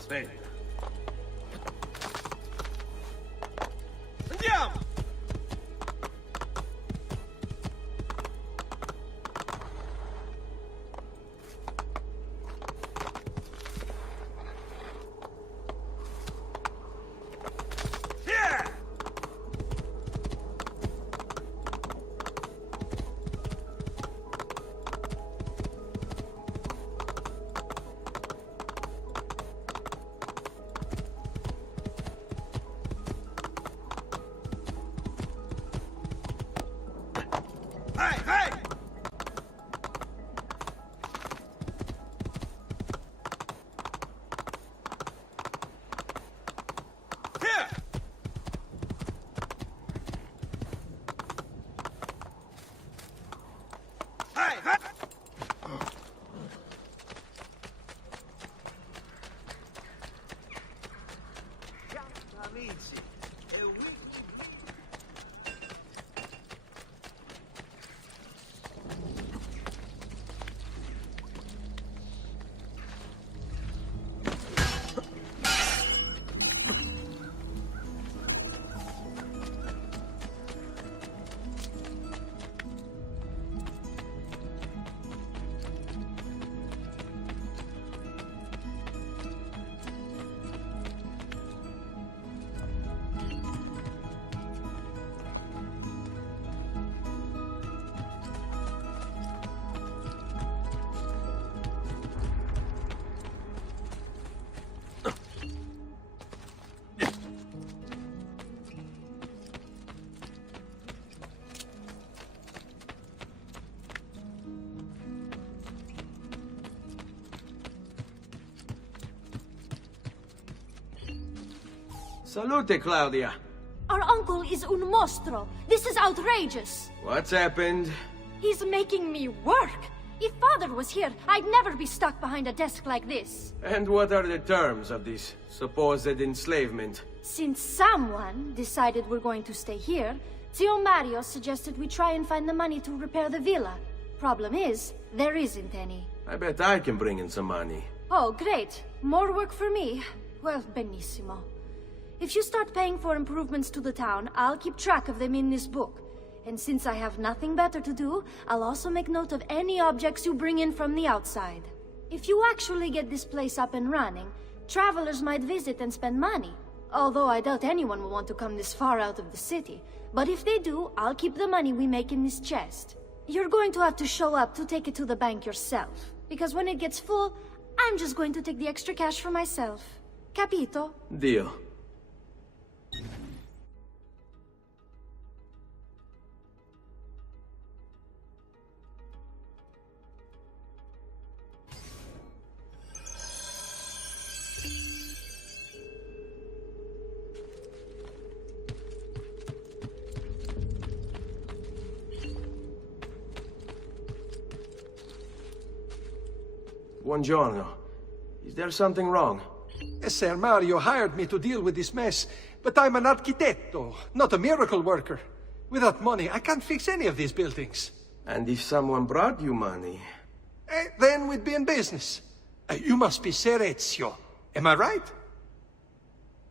Spain. Andiamo! Amici, è un Salute, Claudia. Our uncle is un mostro. This is outrageous. What's happened? He's making me work. If Father was here, I'd never be stuck behind a desk like this. And what are the terms of this supposed enslavement? Since someone decided we're going to stay here, Zio Mario suggested we try and find the money to repair the villa. Problem is, there isn't any. I bet I can bring in some money. Oh, great. More work for me. Well, benissimo. If you start paying for improvements to the town, I'll keep track of them in this book. And since I have nothing better to do, I'll also make note of any objects you bring in from the outside. If you actually get this place up and running, travelers might visit and spend money. Although I doubt anyone will want to come this far out of the city. But if they do, I'll keep the money we make in this chest. You're going to have to show up to take it to the bank yourself. Because when it gets full, I'm just going to take the extra cash for myself. Capito? Deal. Buongiorno. Is there something wrong? Ser Mario hired me to deal with this mess, but I'm an architetto, not a miracle worker. Without money, I can't fix any of these buildings. And if someone brought you money? Then we'd be in business. You must be Serezio. Am I right?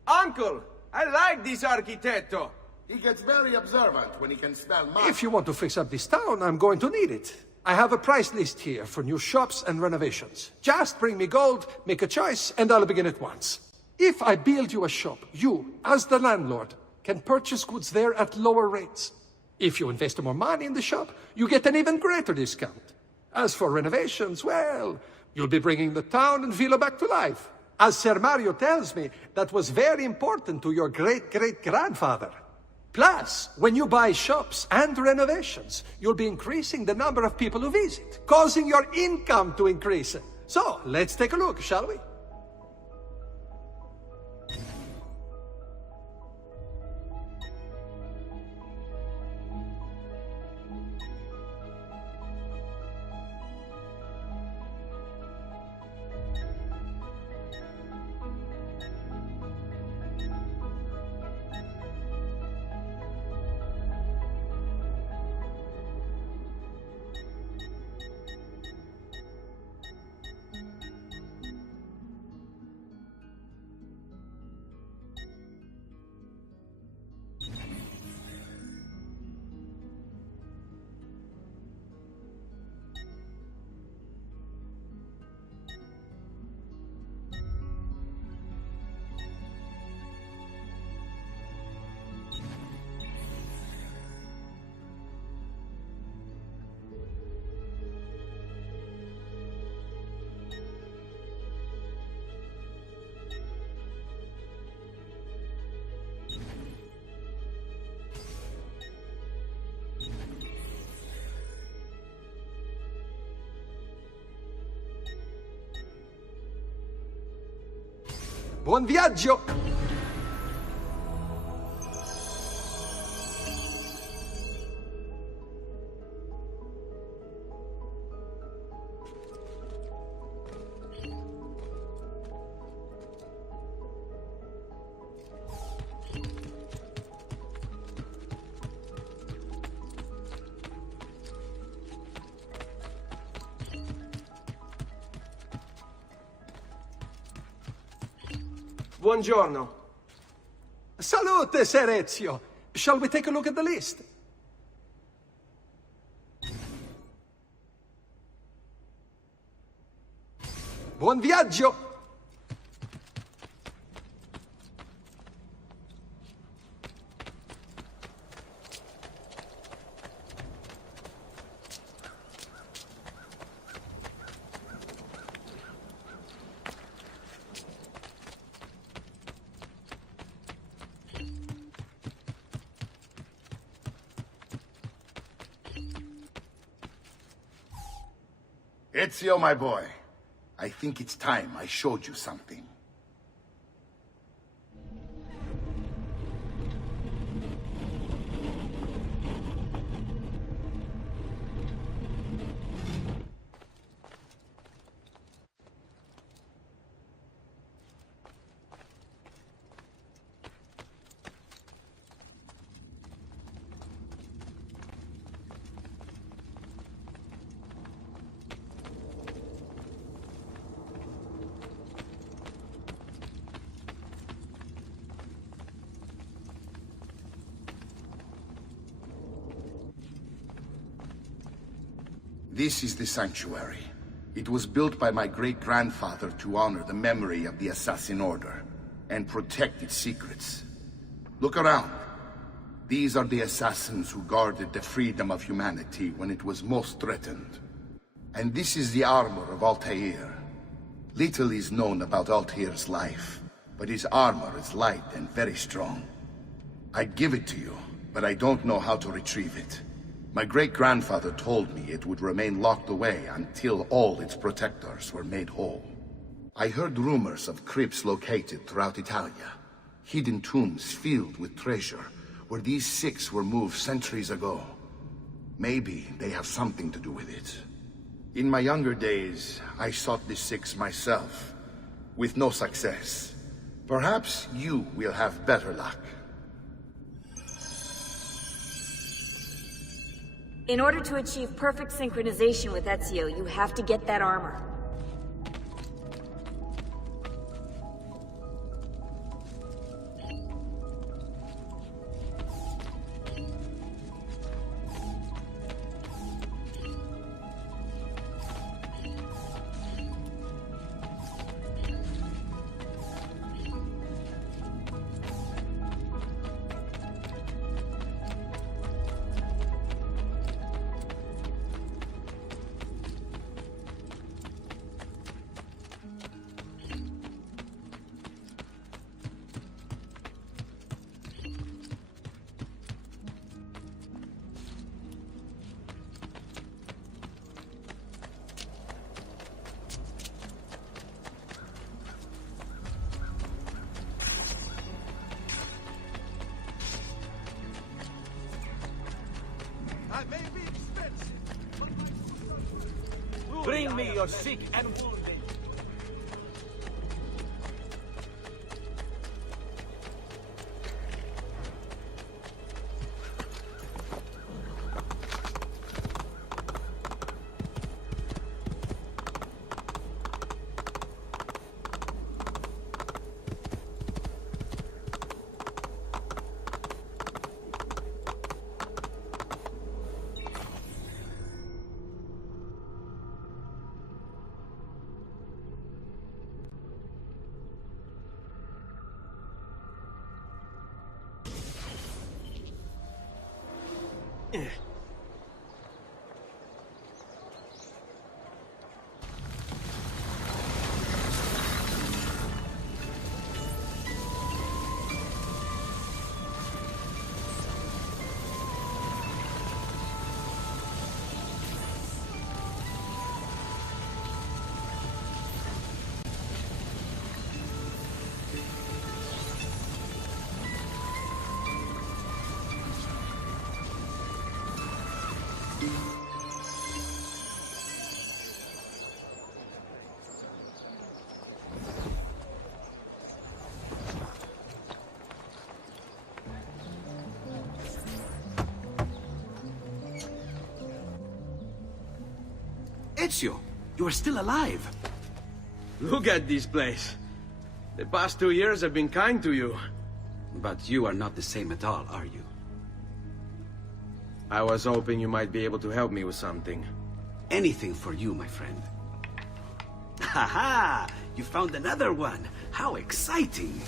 Uncle! I like this architetto! He gets very observant when he can smell money. If you want to fix up this town, I'm going to need it. I have a price list here for new shops and renovations. Just bring me gold, make a choice, and I'll begin at once. If I build you a shop, you, as the landlord, can purchase goods there at lower rates. If you invest more money in the shop, you get an even greater discount. As for renovations, well, you'll be bringing the town and villa back to life. As Ser Mario tells me, that was very important to your great-great-grandfather. Plus, when you buy shops and renovations, you'll be increasing the number of people who visit, causing your income to increase. So, let's take a look, shall we? Buon viaggio! Buongiorno. Salute, Serezio. Shall we take a look at the list? Buon viaggio! Ezio, my boy, I think it's time I showed you something. This is the sanctuary. It was built by my great-grandfather to honor the memory of the Assassin Order and protect its secrets. Look around. These are the assassins who guarded the freedom of humanity when it was most threatened. And this is the armor of Altair. Little is known about Altair's life, but his armor is light and very strong. I'd give it to you, but I don't know how to retrieve it. My great-grandfather told me it would remain locked away until all its protectors were made whole. I heard rumors of crypts located throughout Italia, hidden tombs filled with treasure, where these six were moved centuries ago. Maybe they have something to do with it. In my younger days, I sought the Six myself, with no success. Perhaps you will have better luck. In order to achieve perfect synchronization with Ezio, you have to get that armor. Bring me your sick and wounded. Ezio, you are still alive. Look at this place. The past 2 years have been kind to you. But you are not the same at all, are you? I was hoping you might be able to help me with something. Anything for you, my friend. Ha-ha! You found another one! How exciting!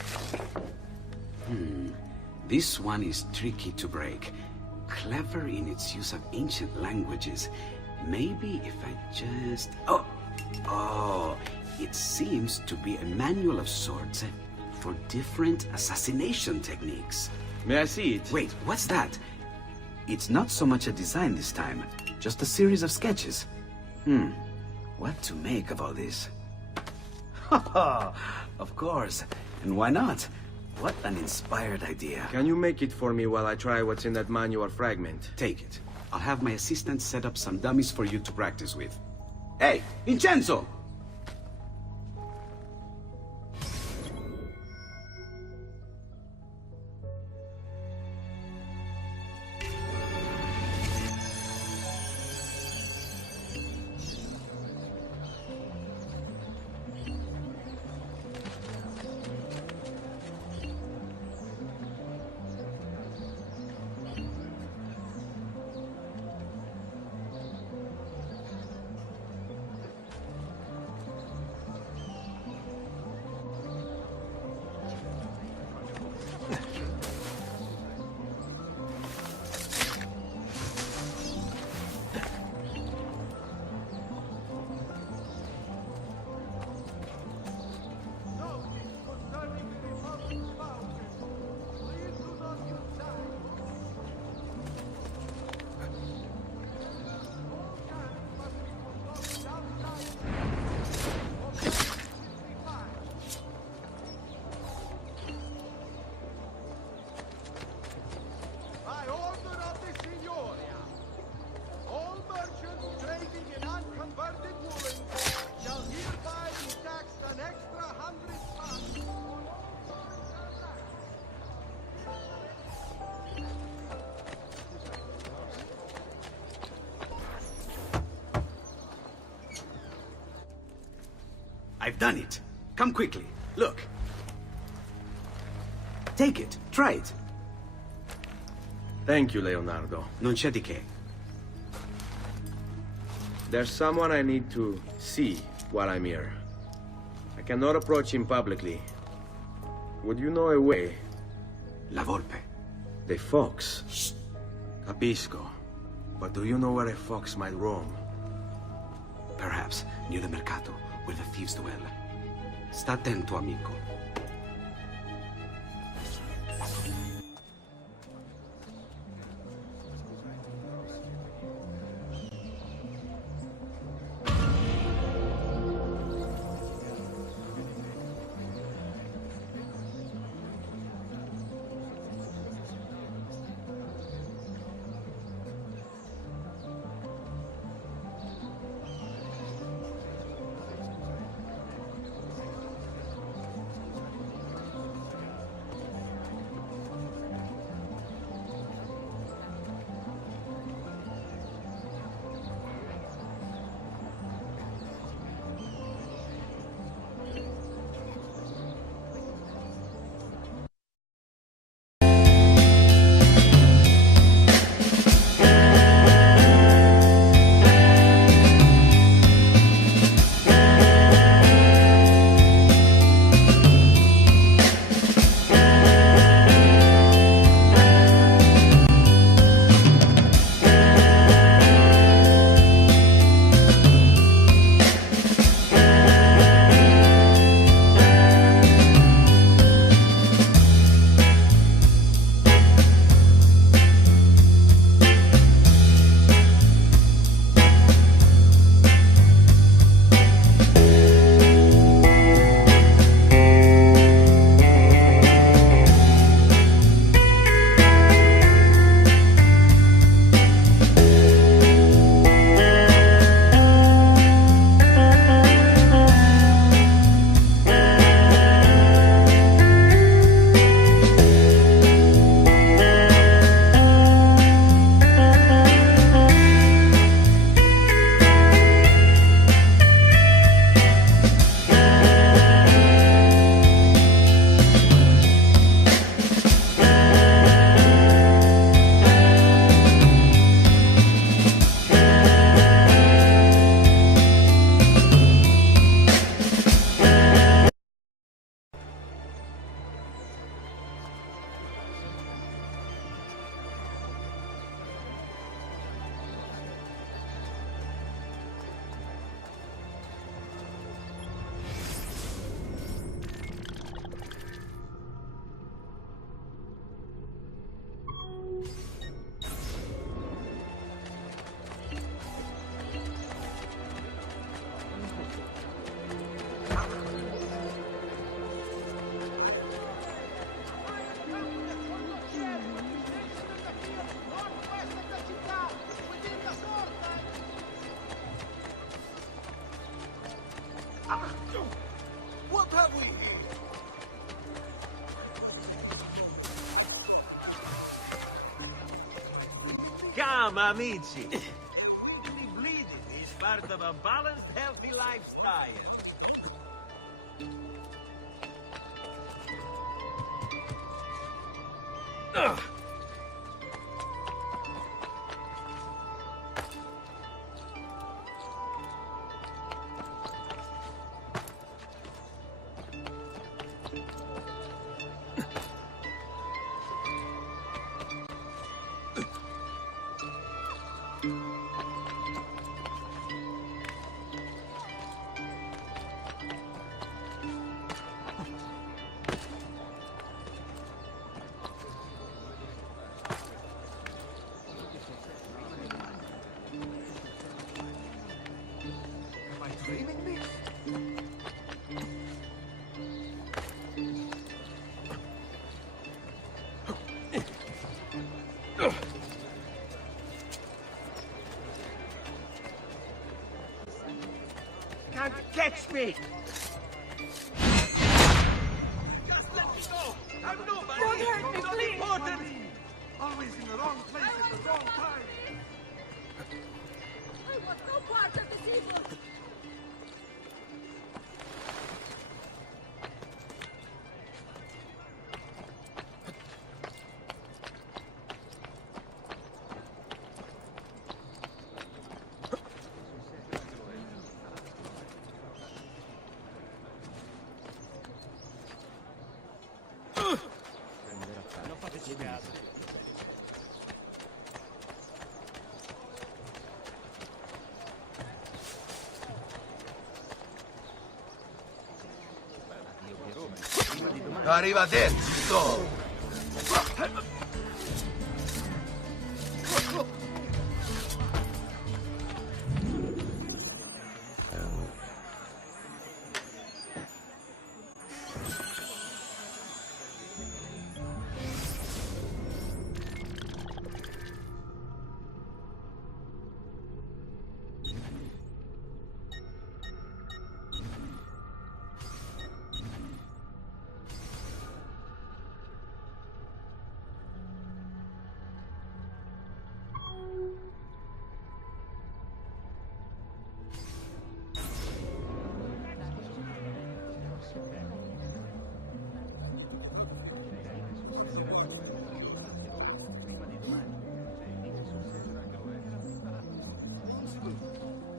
This one is tricky to break. Clever in its use of ancient languages. Maybe if I just... Oh, it seems to be a manual of sorts for different assassination techniques. May I see it? Wait, what's that? It's not so much a design this time, just a series of sketches. What to make of all this? Of course, and why not? What an inspired idea. Can you make it for me while I try what's in that manual fragment? Take it. I'll have my assistant set up some dummies for you to practice with. Hey, Vincenzo! I've done it. Come quickly. Look. Take it. Try it. Thank you, Leonardo. Non c'è di che. There's someone I need to see while I'm here. I cannot approach him publicly. Would you know a way? La Volpe. The fox. Shh. Capisco. But do you know where a fox might roam? Perhaps near the mercato, where the thieves dwell. Sta attento, amico. What have we here? Come, amici. Bleeding is part of a balanced, healthy lifestyle. Ugh. Can't catch me! Just let me go! I'm nobody! Don't hurt me, Not please. important! Always in the wrong place at the wrong time! I want no part of this evil. Arrivederci, Thor.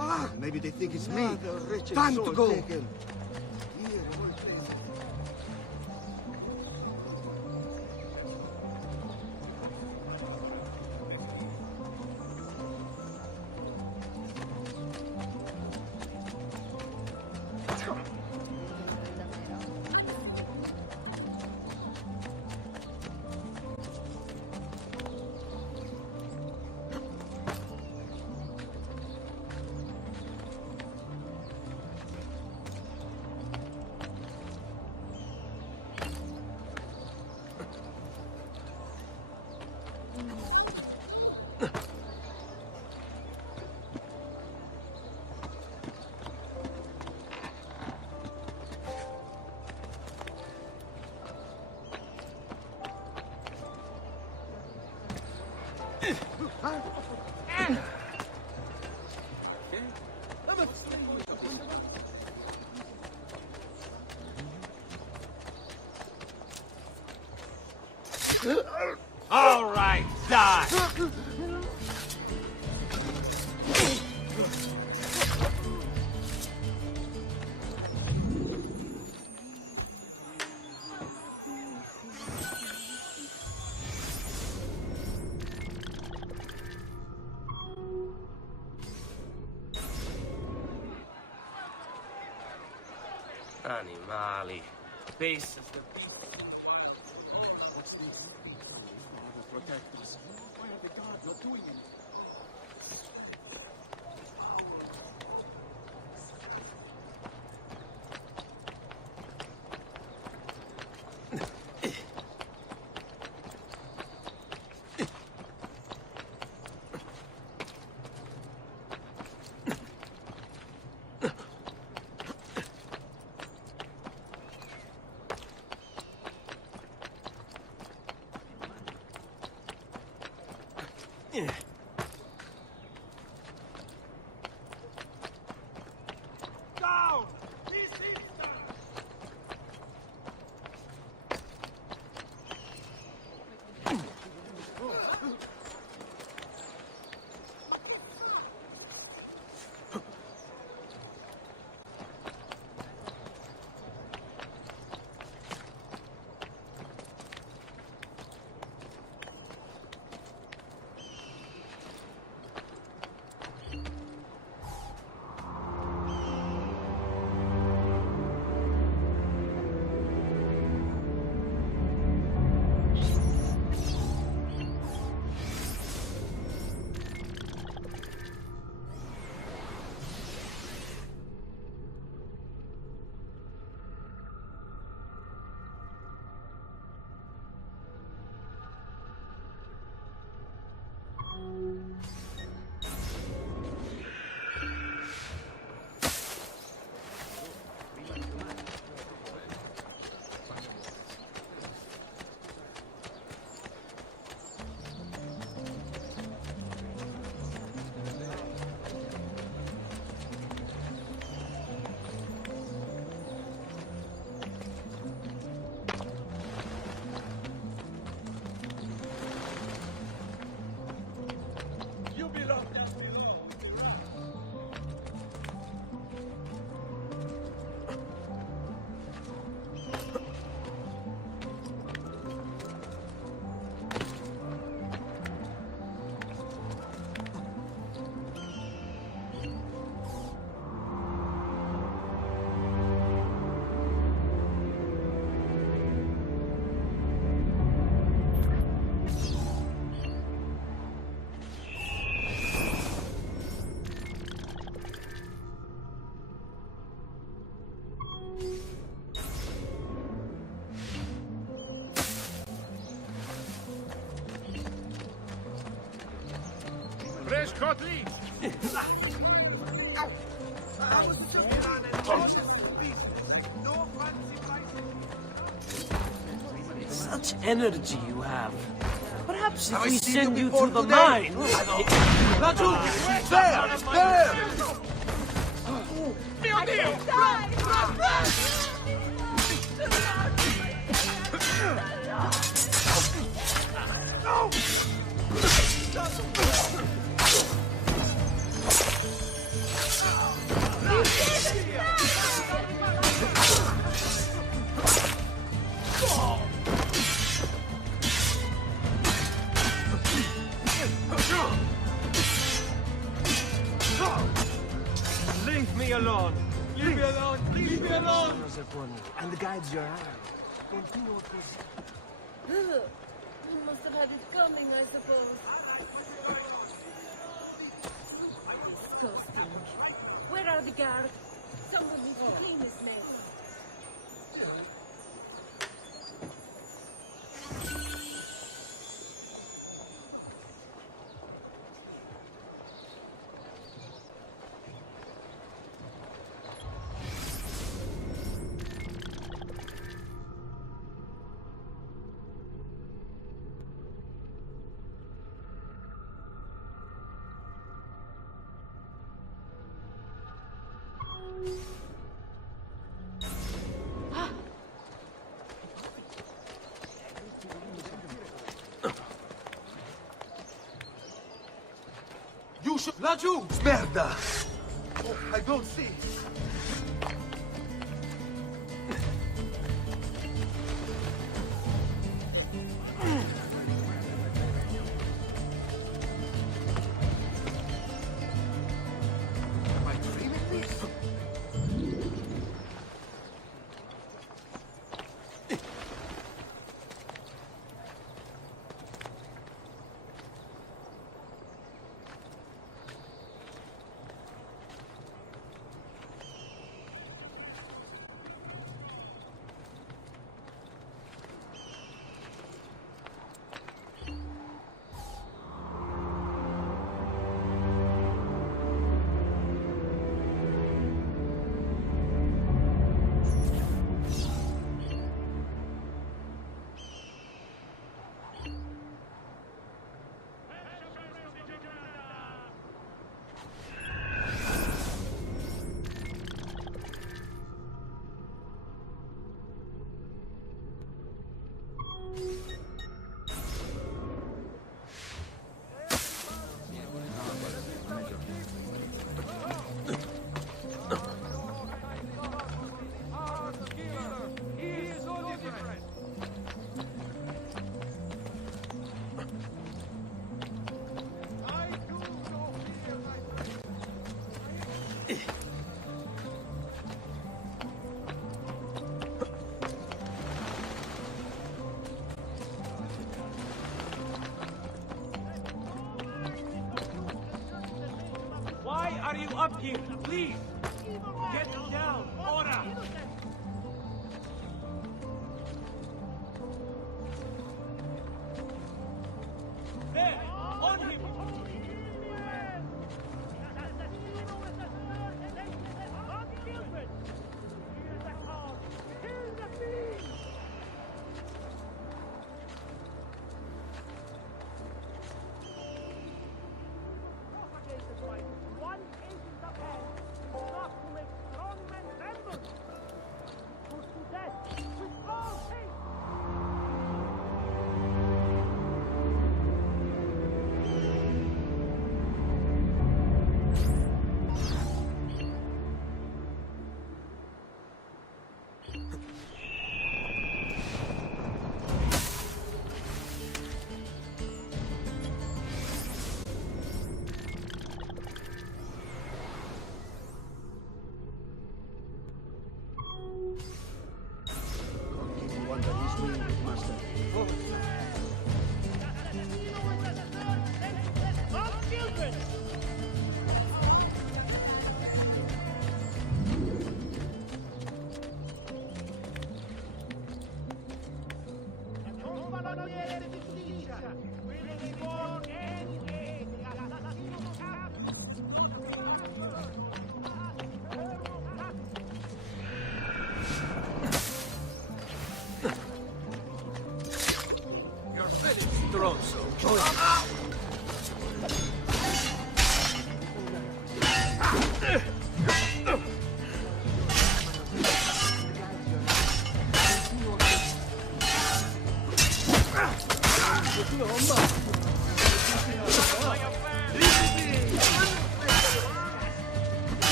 Ah, maybe they think it's me. Time to go. All right, die! Animali. Beasts of the beast. Protect us. Why are the gods not doing anything? Down! Got lead! Such energy you have. Perhaps if Have I we seen send you you before to the today? mine... Raju! There! Mio Dio! Run! Run! Run! No! Leave me alone! Leave me alone! Leave me alone! And the guides your hand. You must have had it coming, I suppose. Disgusting. Where are the guards? Someone needs to clean this mess. You should... Raju! Merda! Oh, I don't see. Am I dreaming this? Why are you up here? Please! Get down! Ora! There! On him!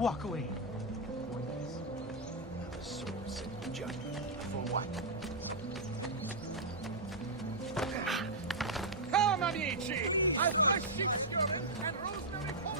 walk away. Now the soul sent judgment. For what? Come, amici! I've fresh sheep's urine and rosemary pork.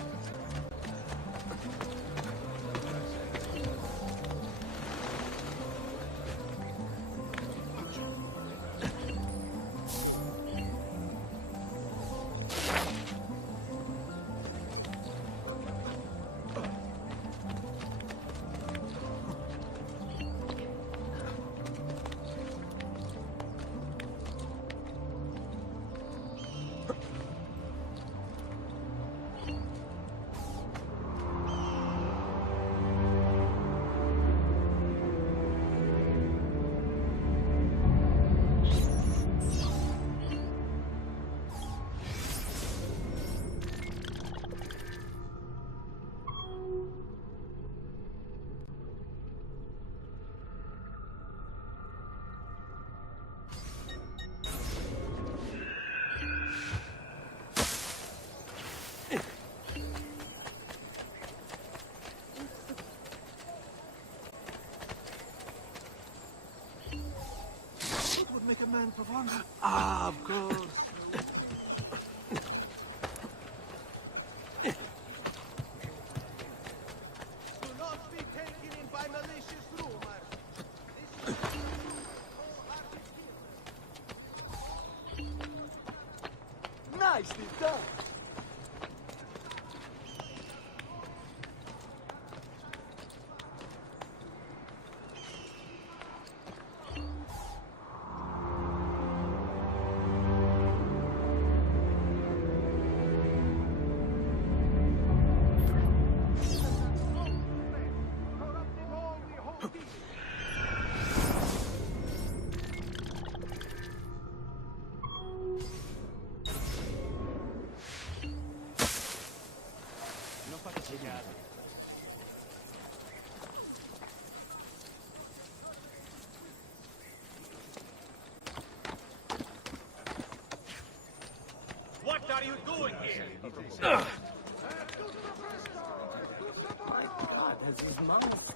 Make a man perform. Ah, of course. Do not be taken in by malicious rumors. Nicely done. What are you doing here? My God, has his mouth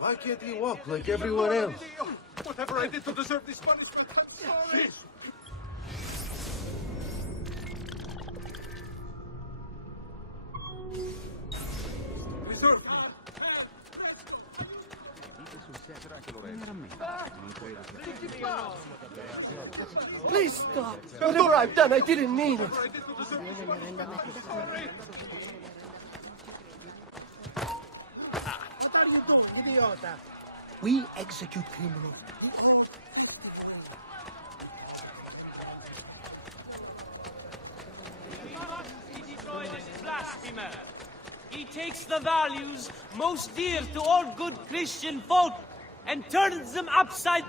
Why can't he walk like everyone else? Whatever I did to deserve this punishment, I'm sorry. Reserve. Please stop. Whatever I've done, I didn't mean it. What are you doing, idiota? We execute criminals. Blasphemer. He takes the values most dear to all good Christian folk and turns them upside.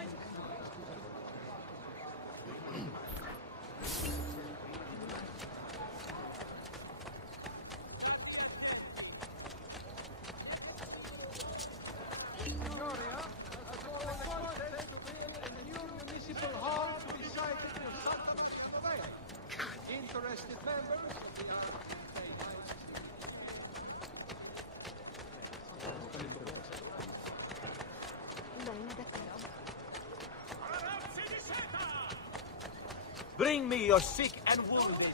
Bring me your sick and wounded.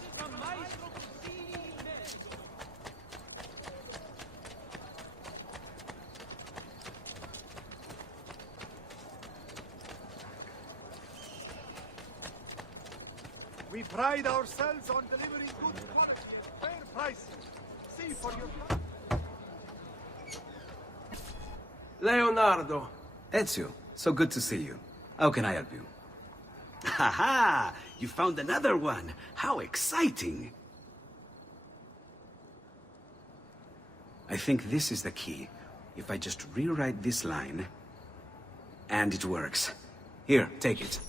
We pride ourselves on delivering good quality, fair prices. See for your... Leonardo. Ezio, so good to see you. How can I help you? Ha ha! You found another one! How exciting! I think this is the key. If I just rewrite this line... And it works. Here, take it.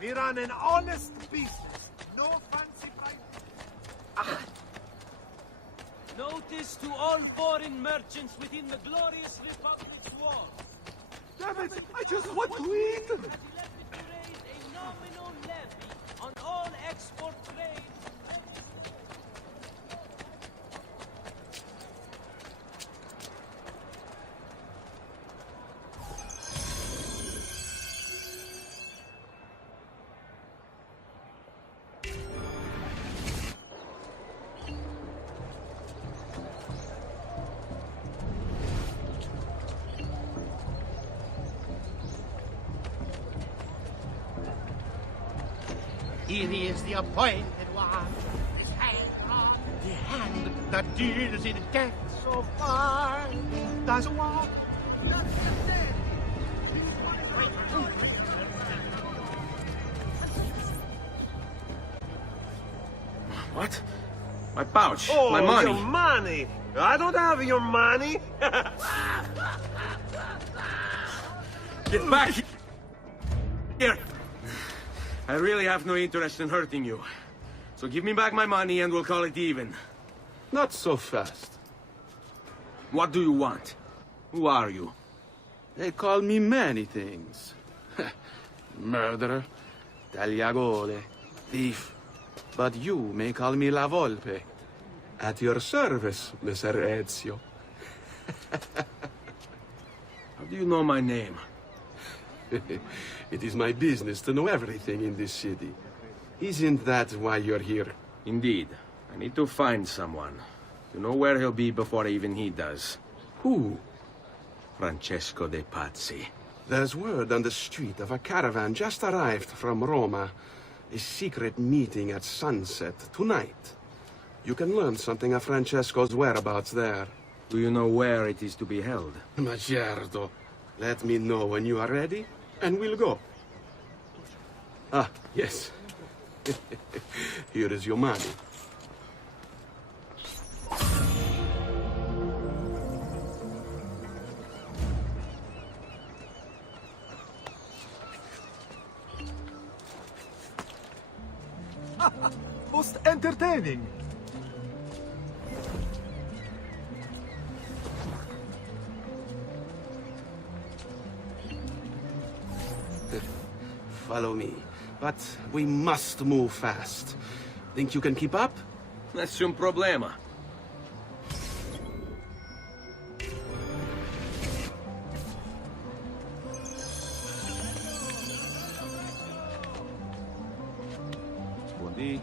We run an honest business. No fancy price. Notice to all foreign merchants within the glorious Republic's walls. Damn it! I just want to eat! Raise a nominal levy on all export trade. Here is the appointed one, his hand on the hand that deals in death so far. Does walk. What? My pouch. Oh, my money. your money. I don't have your money. Get back here! I really have no interest in hurting you. So give me back my money and we'll call it even. Not so fast. What do you want? Who are you? They call me many things. Murderer, tagliagole, thief. But you may call me La Volpe. At your service, Messer Ezio. How do you know my name? It is my business to know everything in this city. Isn't that why you're here? Indeed. I need to find someone. To know where he'll be before even he does. Who? Francesco de Pazzi. There's word on the street of a caravan just arrived from Roma. A secret meeting at sunset tonight. You can learn something of Francesco's whereabouts there. Do you know where it is to be held? Ma certo. Let me know when you are ready, and we'll go. Ah, yes. Here is your money. Most entertaining. Follow me. But we must move fast. Think you can keep up? Nessun problema. Buondì.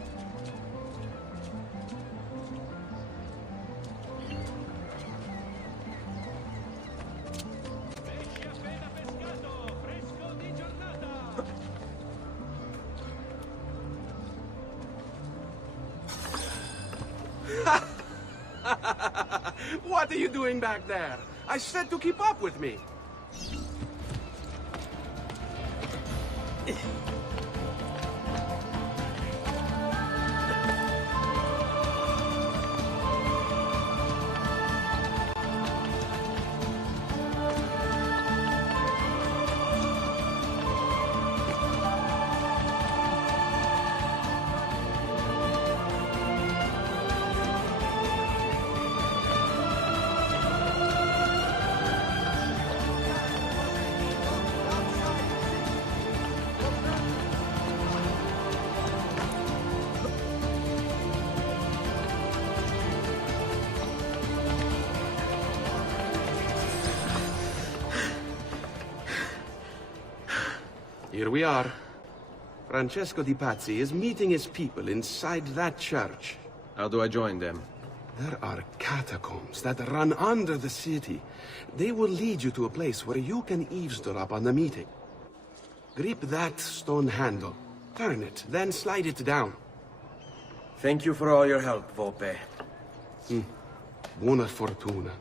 What are you doing back there? I said to keep up with me. Here we are. Francesco Di Pazzi is meeting his people inside that church. How do I join them? There are catacombs that run under the city. They will lead you to a place where you can eavesdrop on the meeting. Grip that stone handle. Turn it, then slide it down. Thank you for all your help, Volpe. Buona fortuna.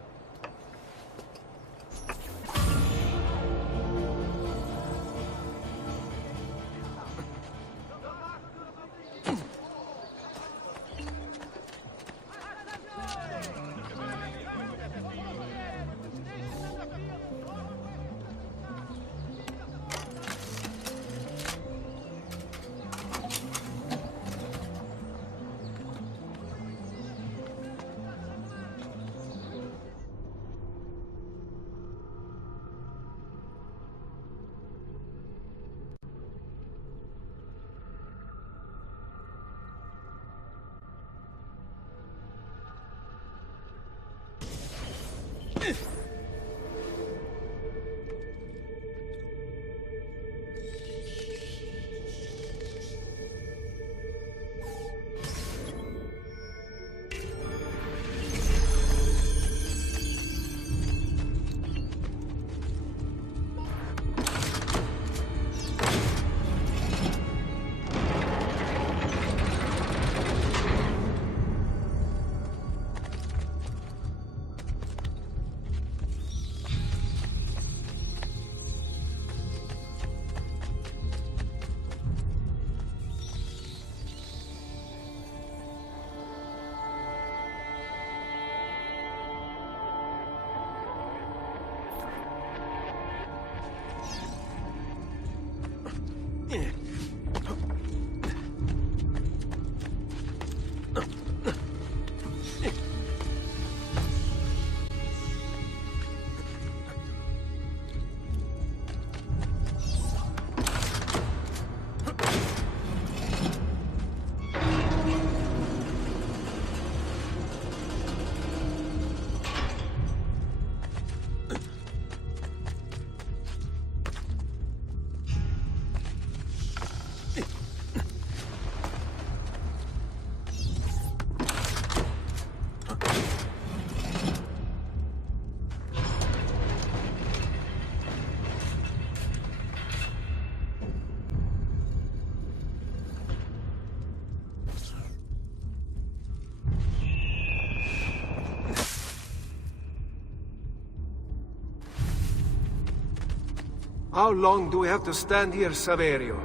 How long do we have to stand here, Saverio?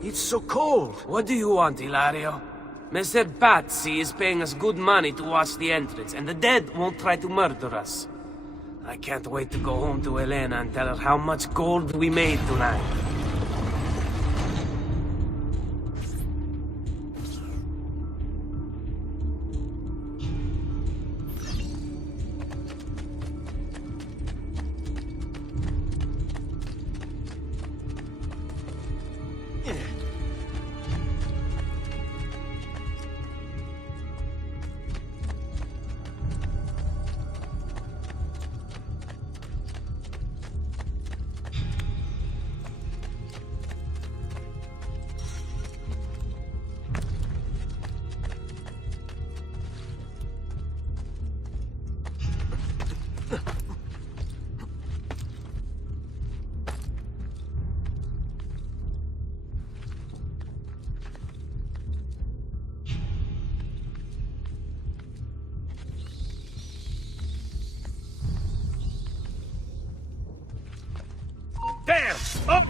It's so cold. What do you want, Ilario? Mr. Pazzi is paying us good money to watch the entrance, and the dead won't try to murder us. I can't wait to go home to Elena and tell her how much gold we made tonight. There! Up!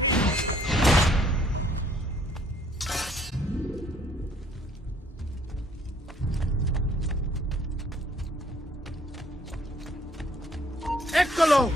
Eccolo!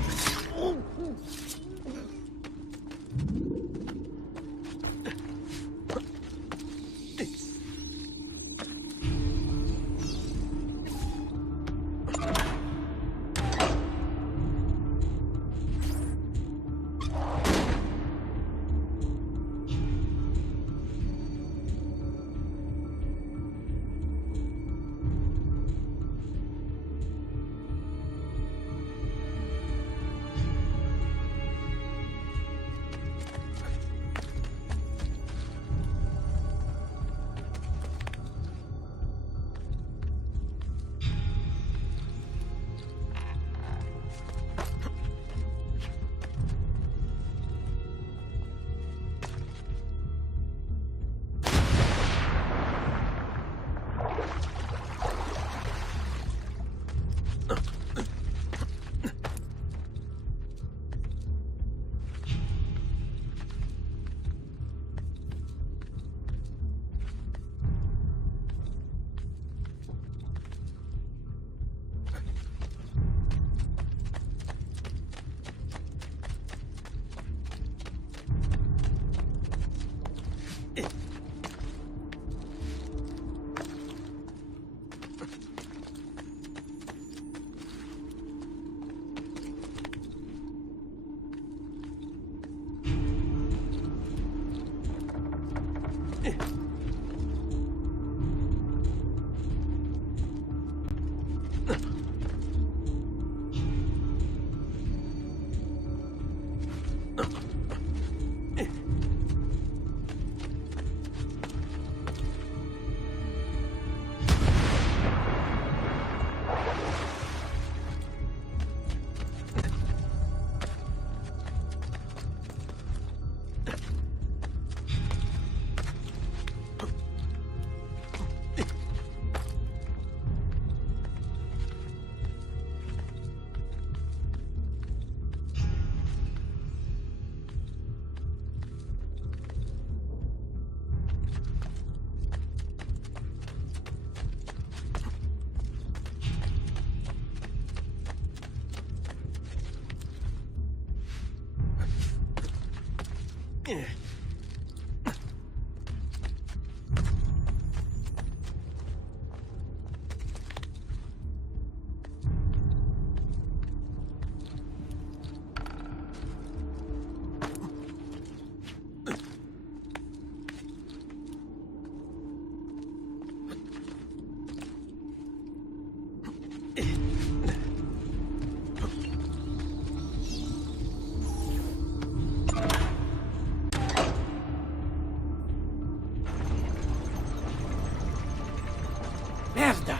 Merda!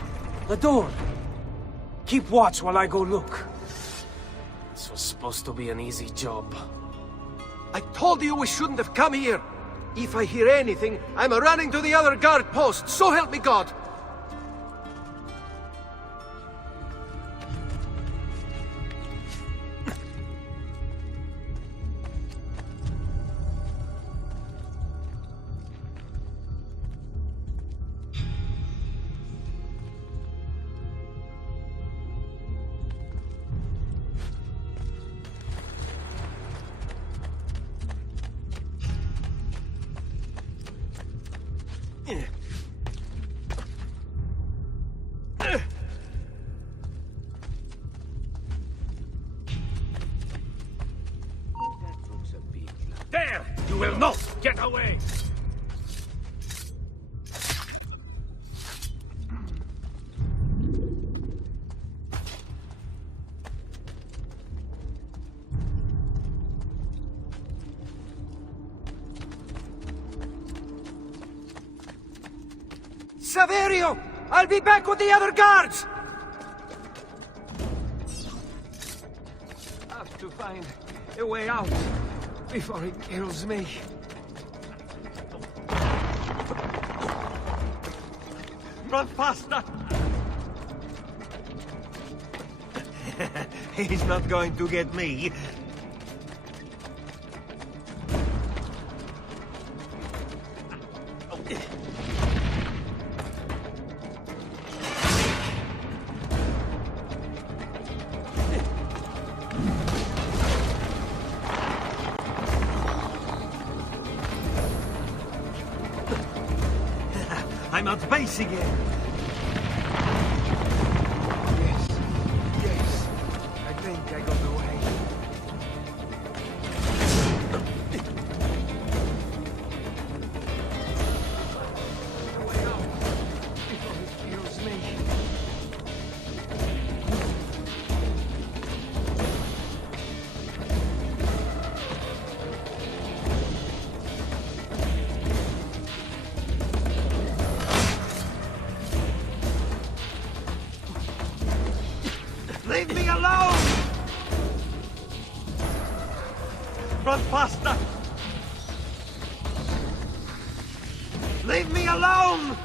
The door! Keep watch while I go look. This was supposed to be an easy job. I told you we shouldn't have come here. If I hear anything, I'm running to the other guard post, so help me God. There! You will not get away! Saverio! I'll be back with the other guards! I have to find a way out before he kills me. Run faster! He's not going to get me. I'm at base again. Yes. I think I got away. Way out before he kills me. Leave me alone! Run faster! Leave me alone!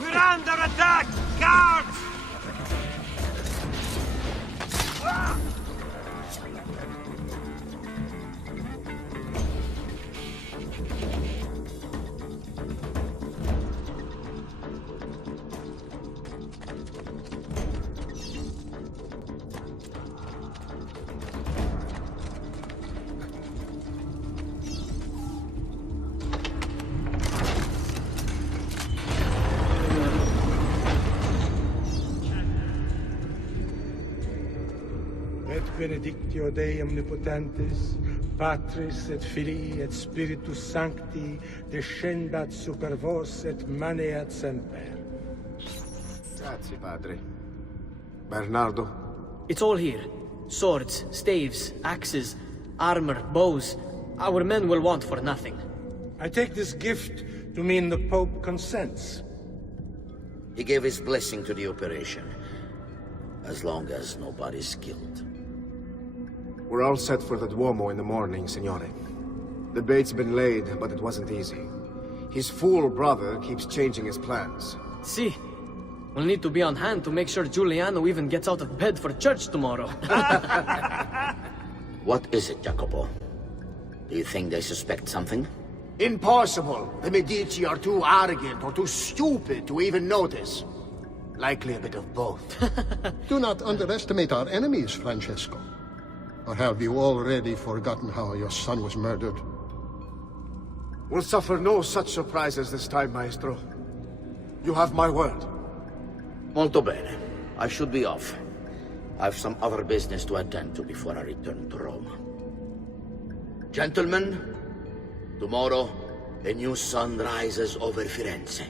We're under attack! Guards! Et benedictio Dei omnipotentis, Patris et Filii et Spiritus Sancti, descendat super vos et maneat semper. Grazie, Padre. Bernardo? It's all here. Swords, staves, axes, armor, bows. Our men will want for nothing. I take this gift to mean the Pope consents. He gave his blessing to the operation, as long as nobody's killed. We're all set for the Duomo in the morning, Signore. The bait's been laid, but it wasn't easy. His fool brother keeps changing his plans. See, we'll need to be on hand to make sure Giuliano even gets out of bed for church tomorrow. What is it, Jacopo? Do you think they suspect something? Impossible! The Medici are too arrogant or too stupid to even notice. Likely a bit of both. Do not underestimate our enemies, Francesco. Or have you already forgotten how your son was murdered? We'll suffer no such surprises this time, Maestro. You have my word. Molto bene. I should be off. I've some other business to attend to before I return to Rome. Gentlemen, tomorrow, a new sun rises over Firenze.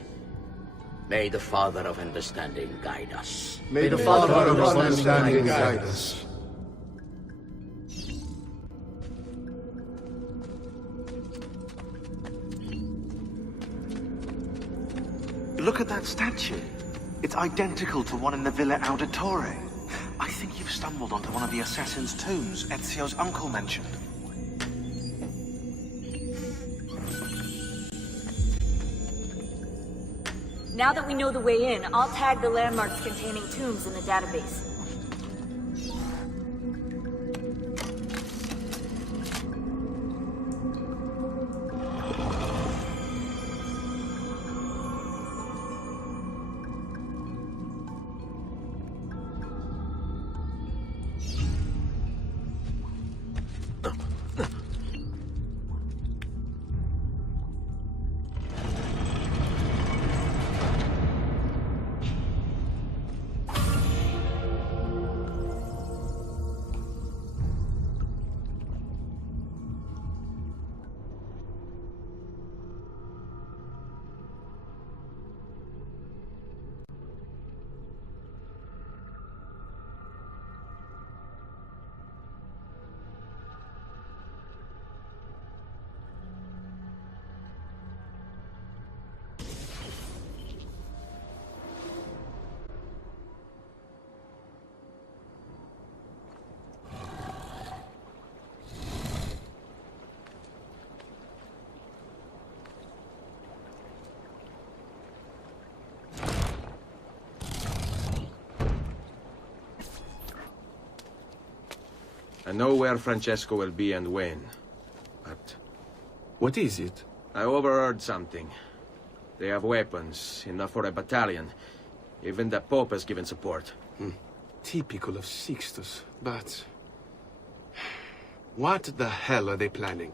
May the Father of Understanding guide us. May the Father of Understanding guide us. Look at that statue. It's identical to one in the Villa Auditore. I think you've stumbled onto one of the assassin's tombs Ezio's uncle mentioned. Now that we know the way in, I'll tag the landmarks containing tombs in the database. I know where Francesco will be and when, but... What is it? I overheard something. They have weapons, enough for a battalion. Even the Pope has given support. Typical of Sixtus, but... What the hell are they planning?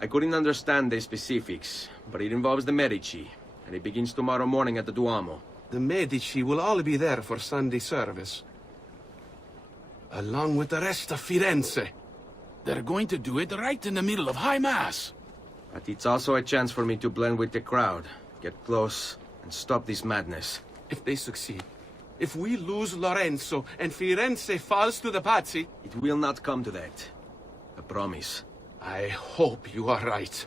I couldn't understand the specifics, but it involves the Medici, and it begins tomorrow morning at the Duomo. The Medici will all be there for Sunday service. Along with the rest of Firenze. They're going to do it right in the middle of High Mass. But it's also a chance for me to blend with the crowd, get close, and stop this madness. If they succeed, if we lose Lorenzo and Firenze falls to the Pazzi... It will not come to that. I promise. I hope you are right.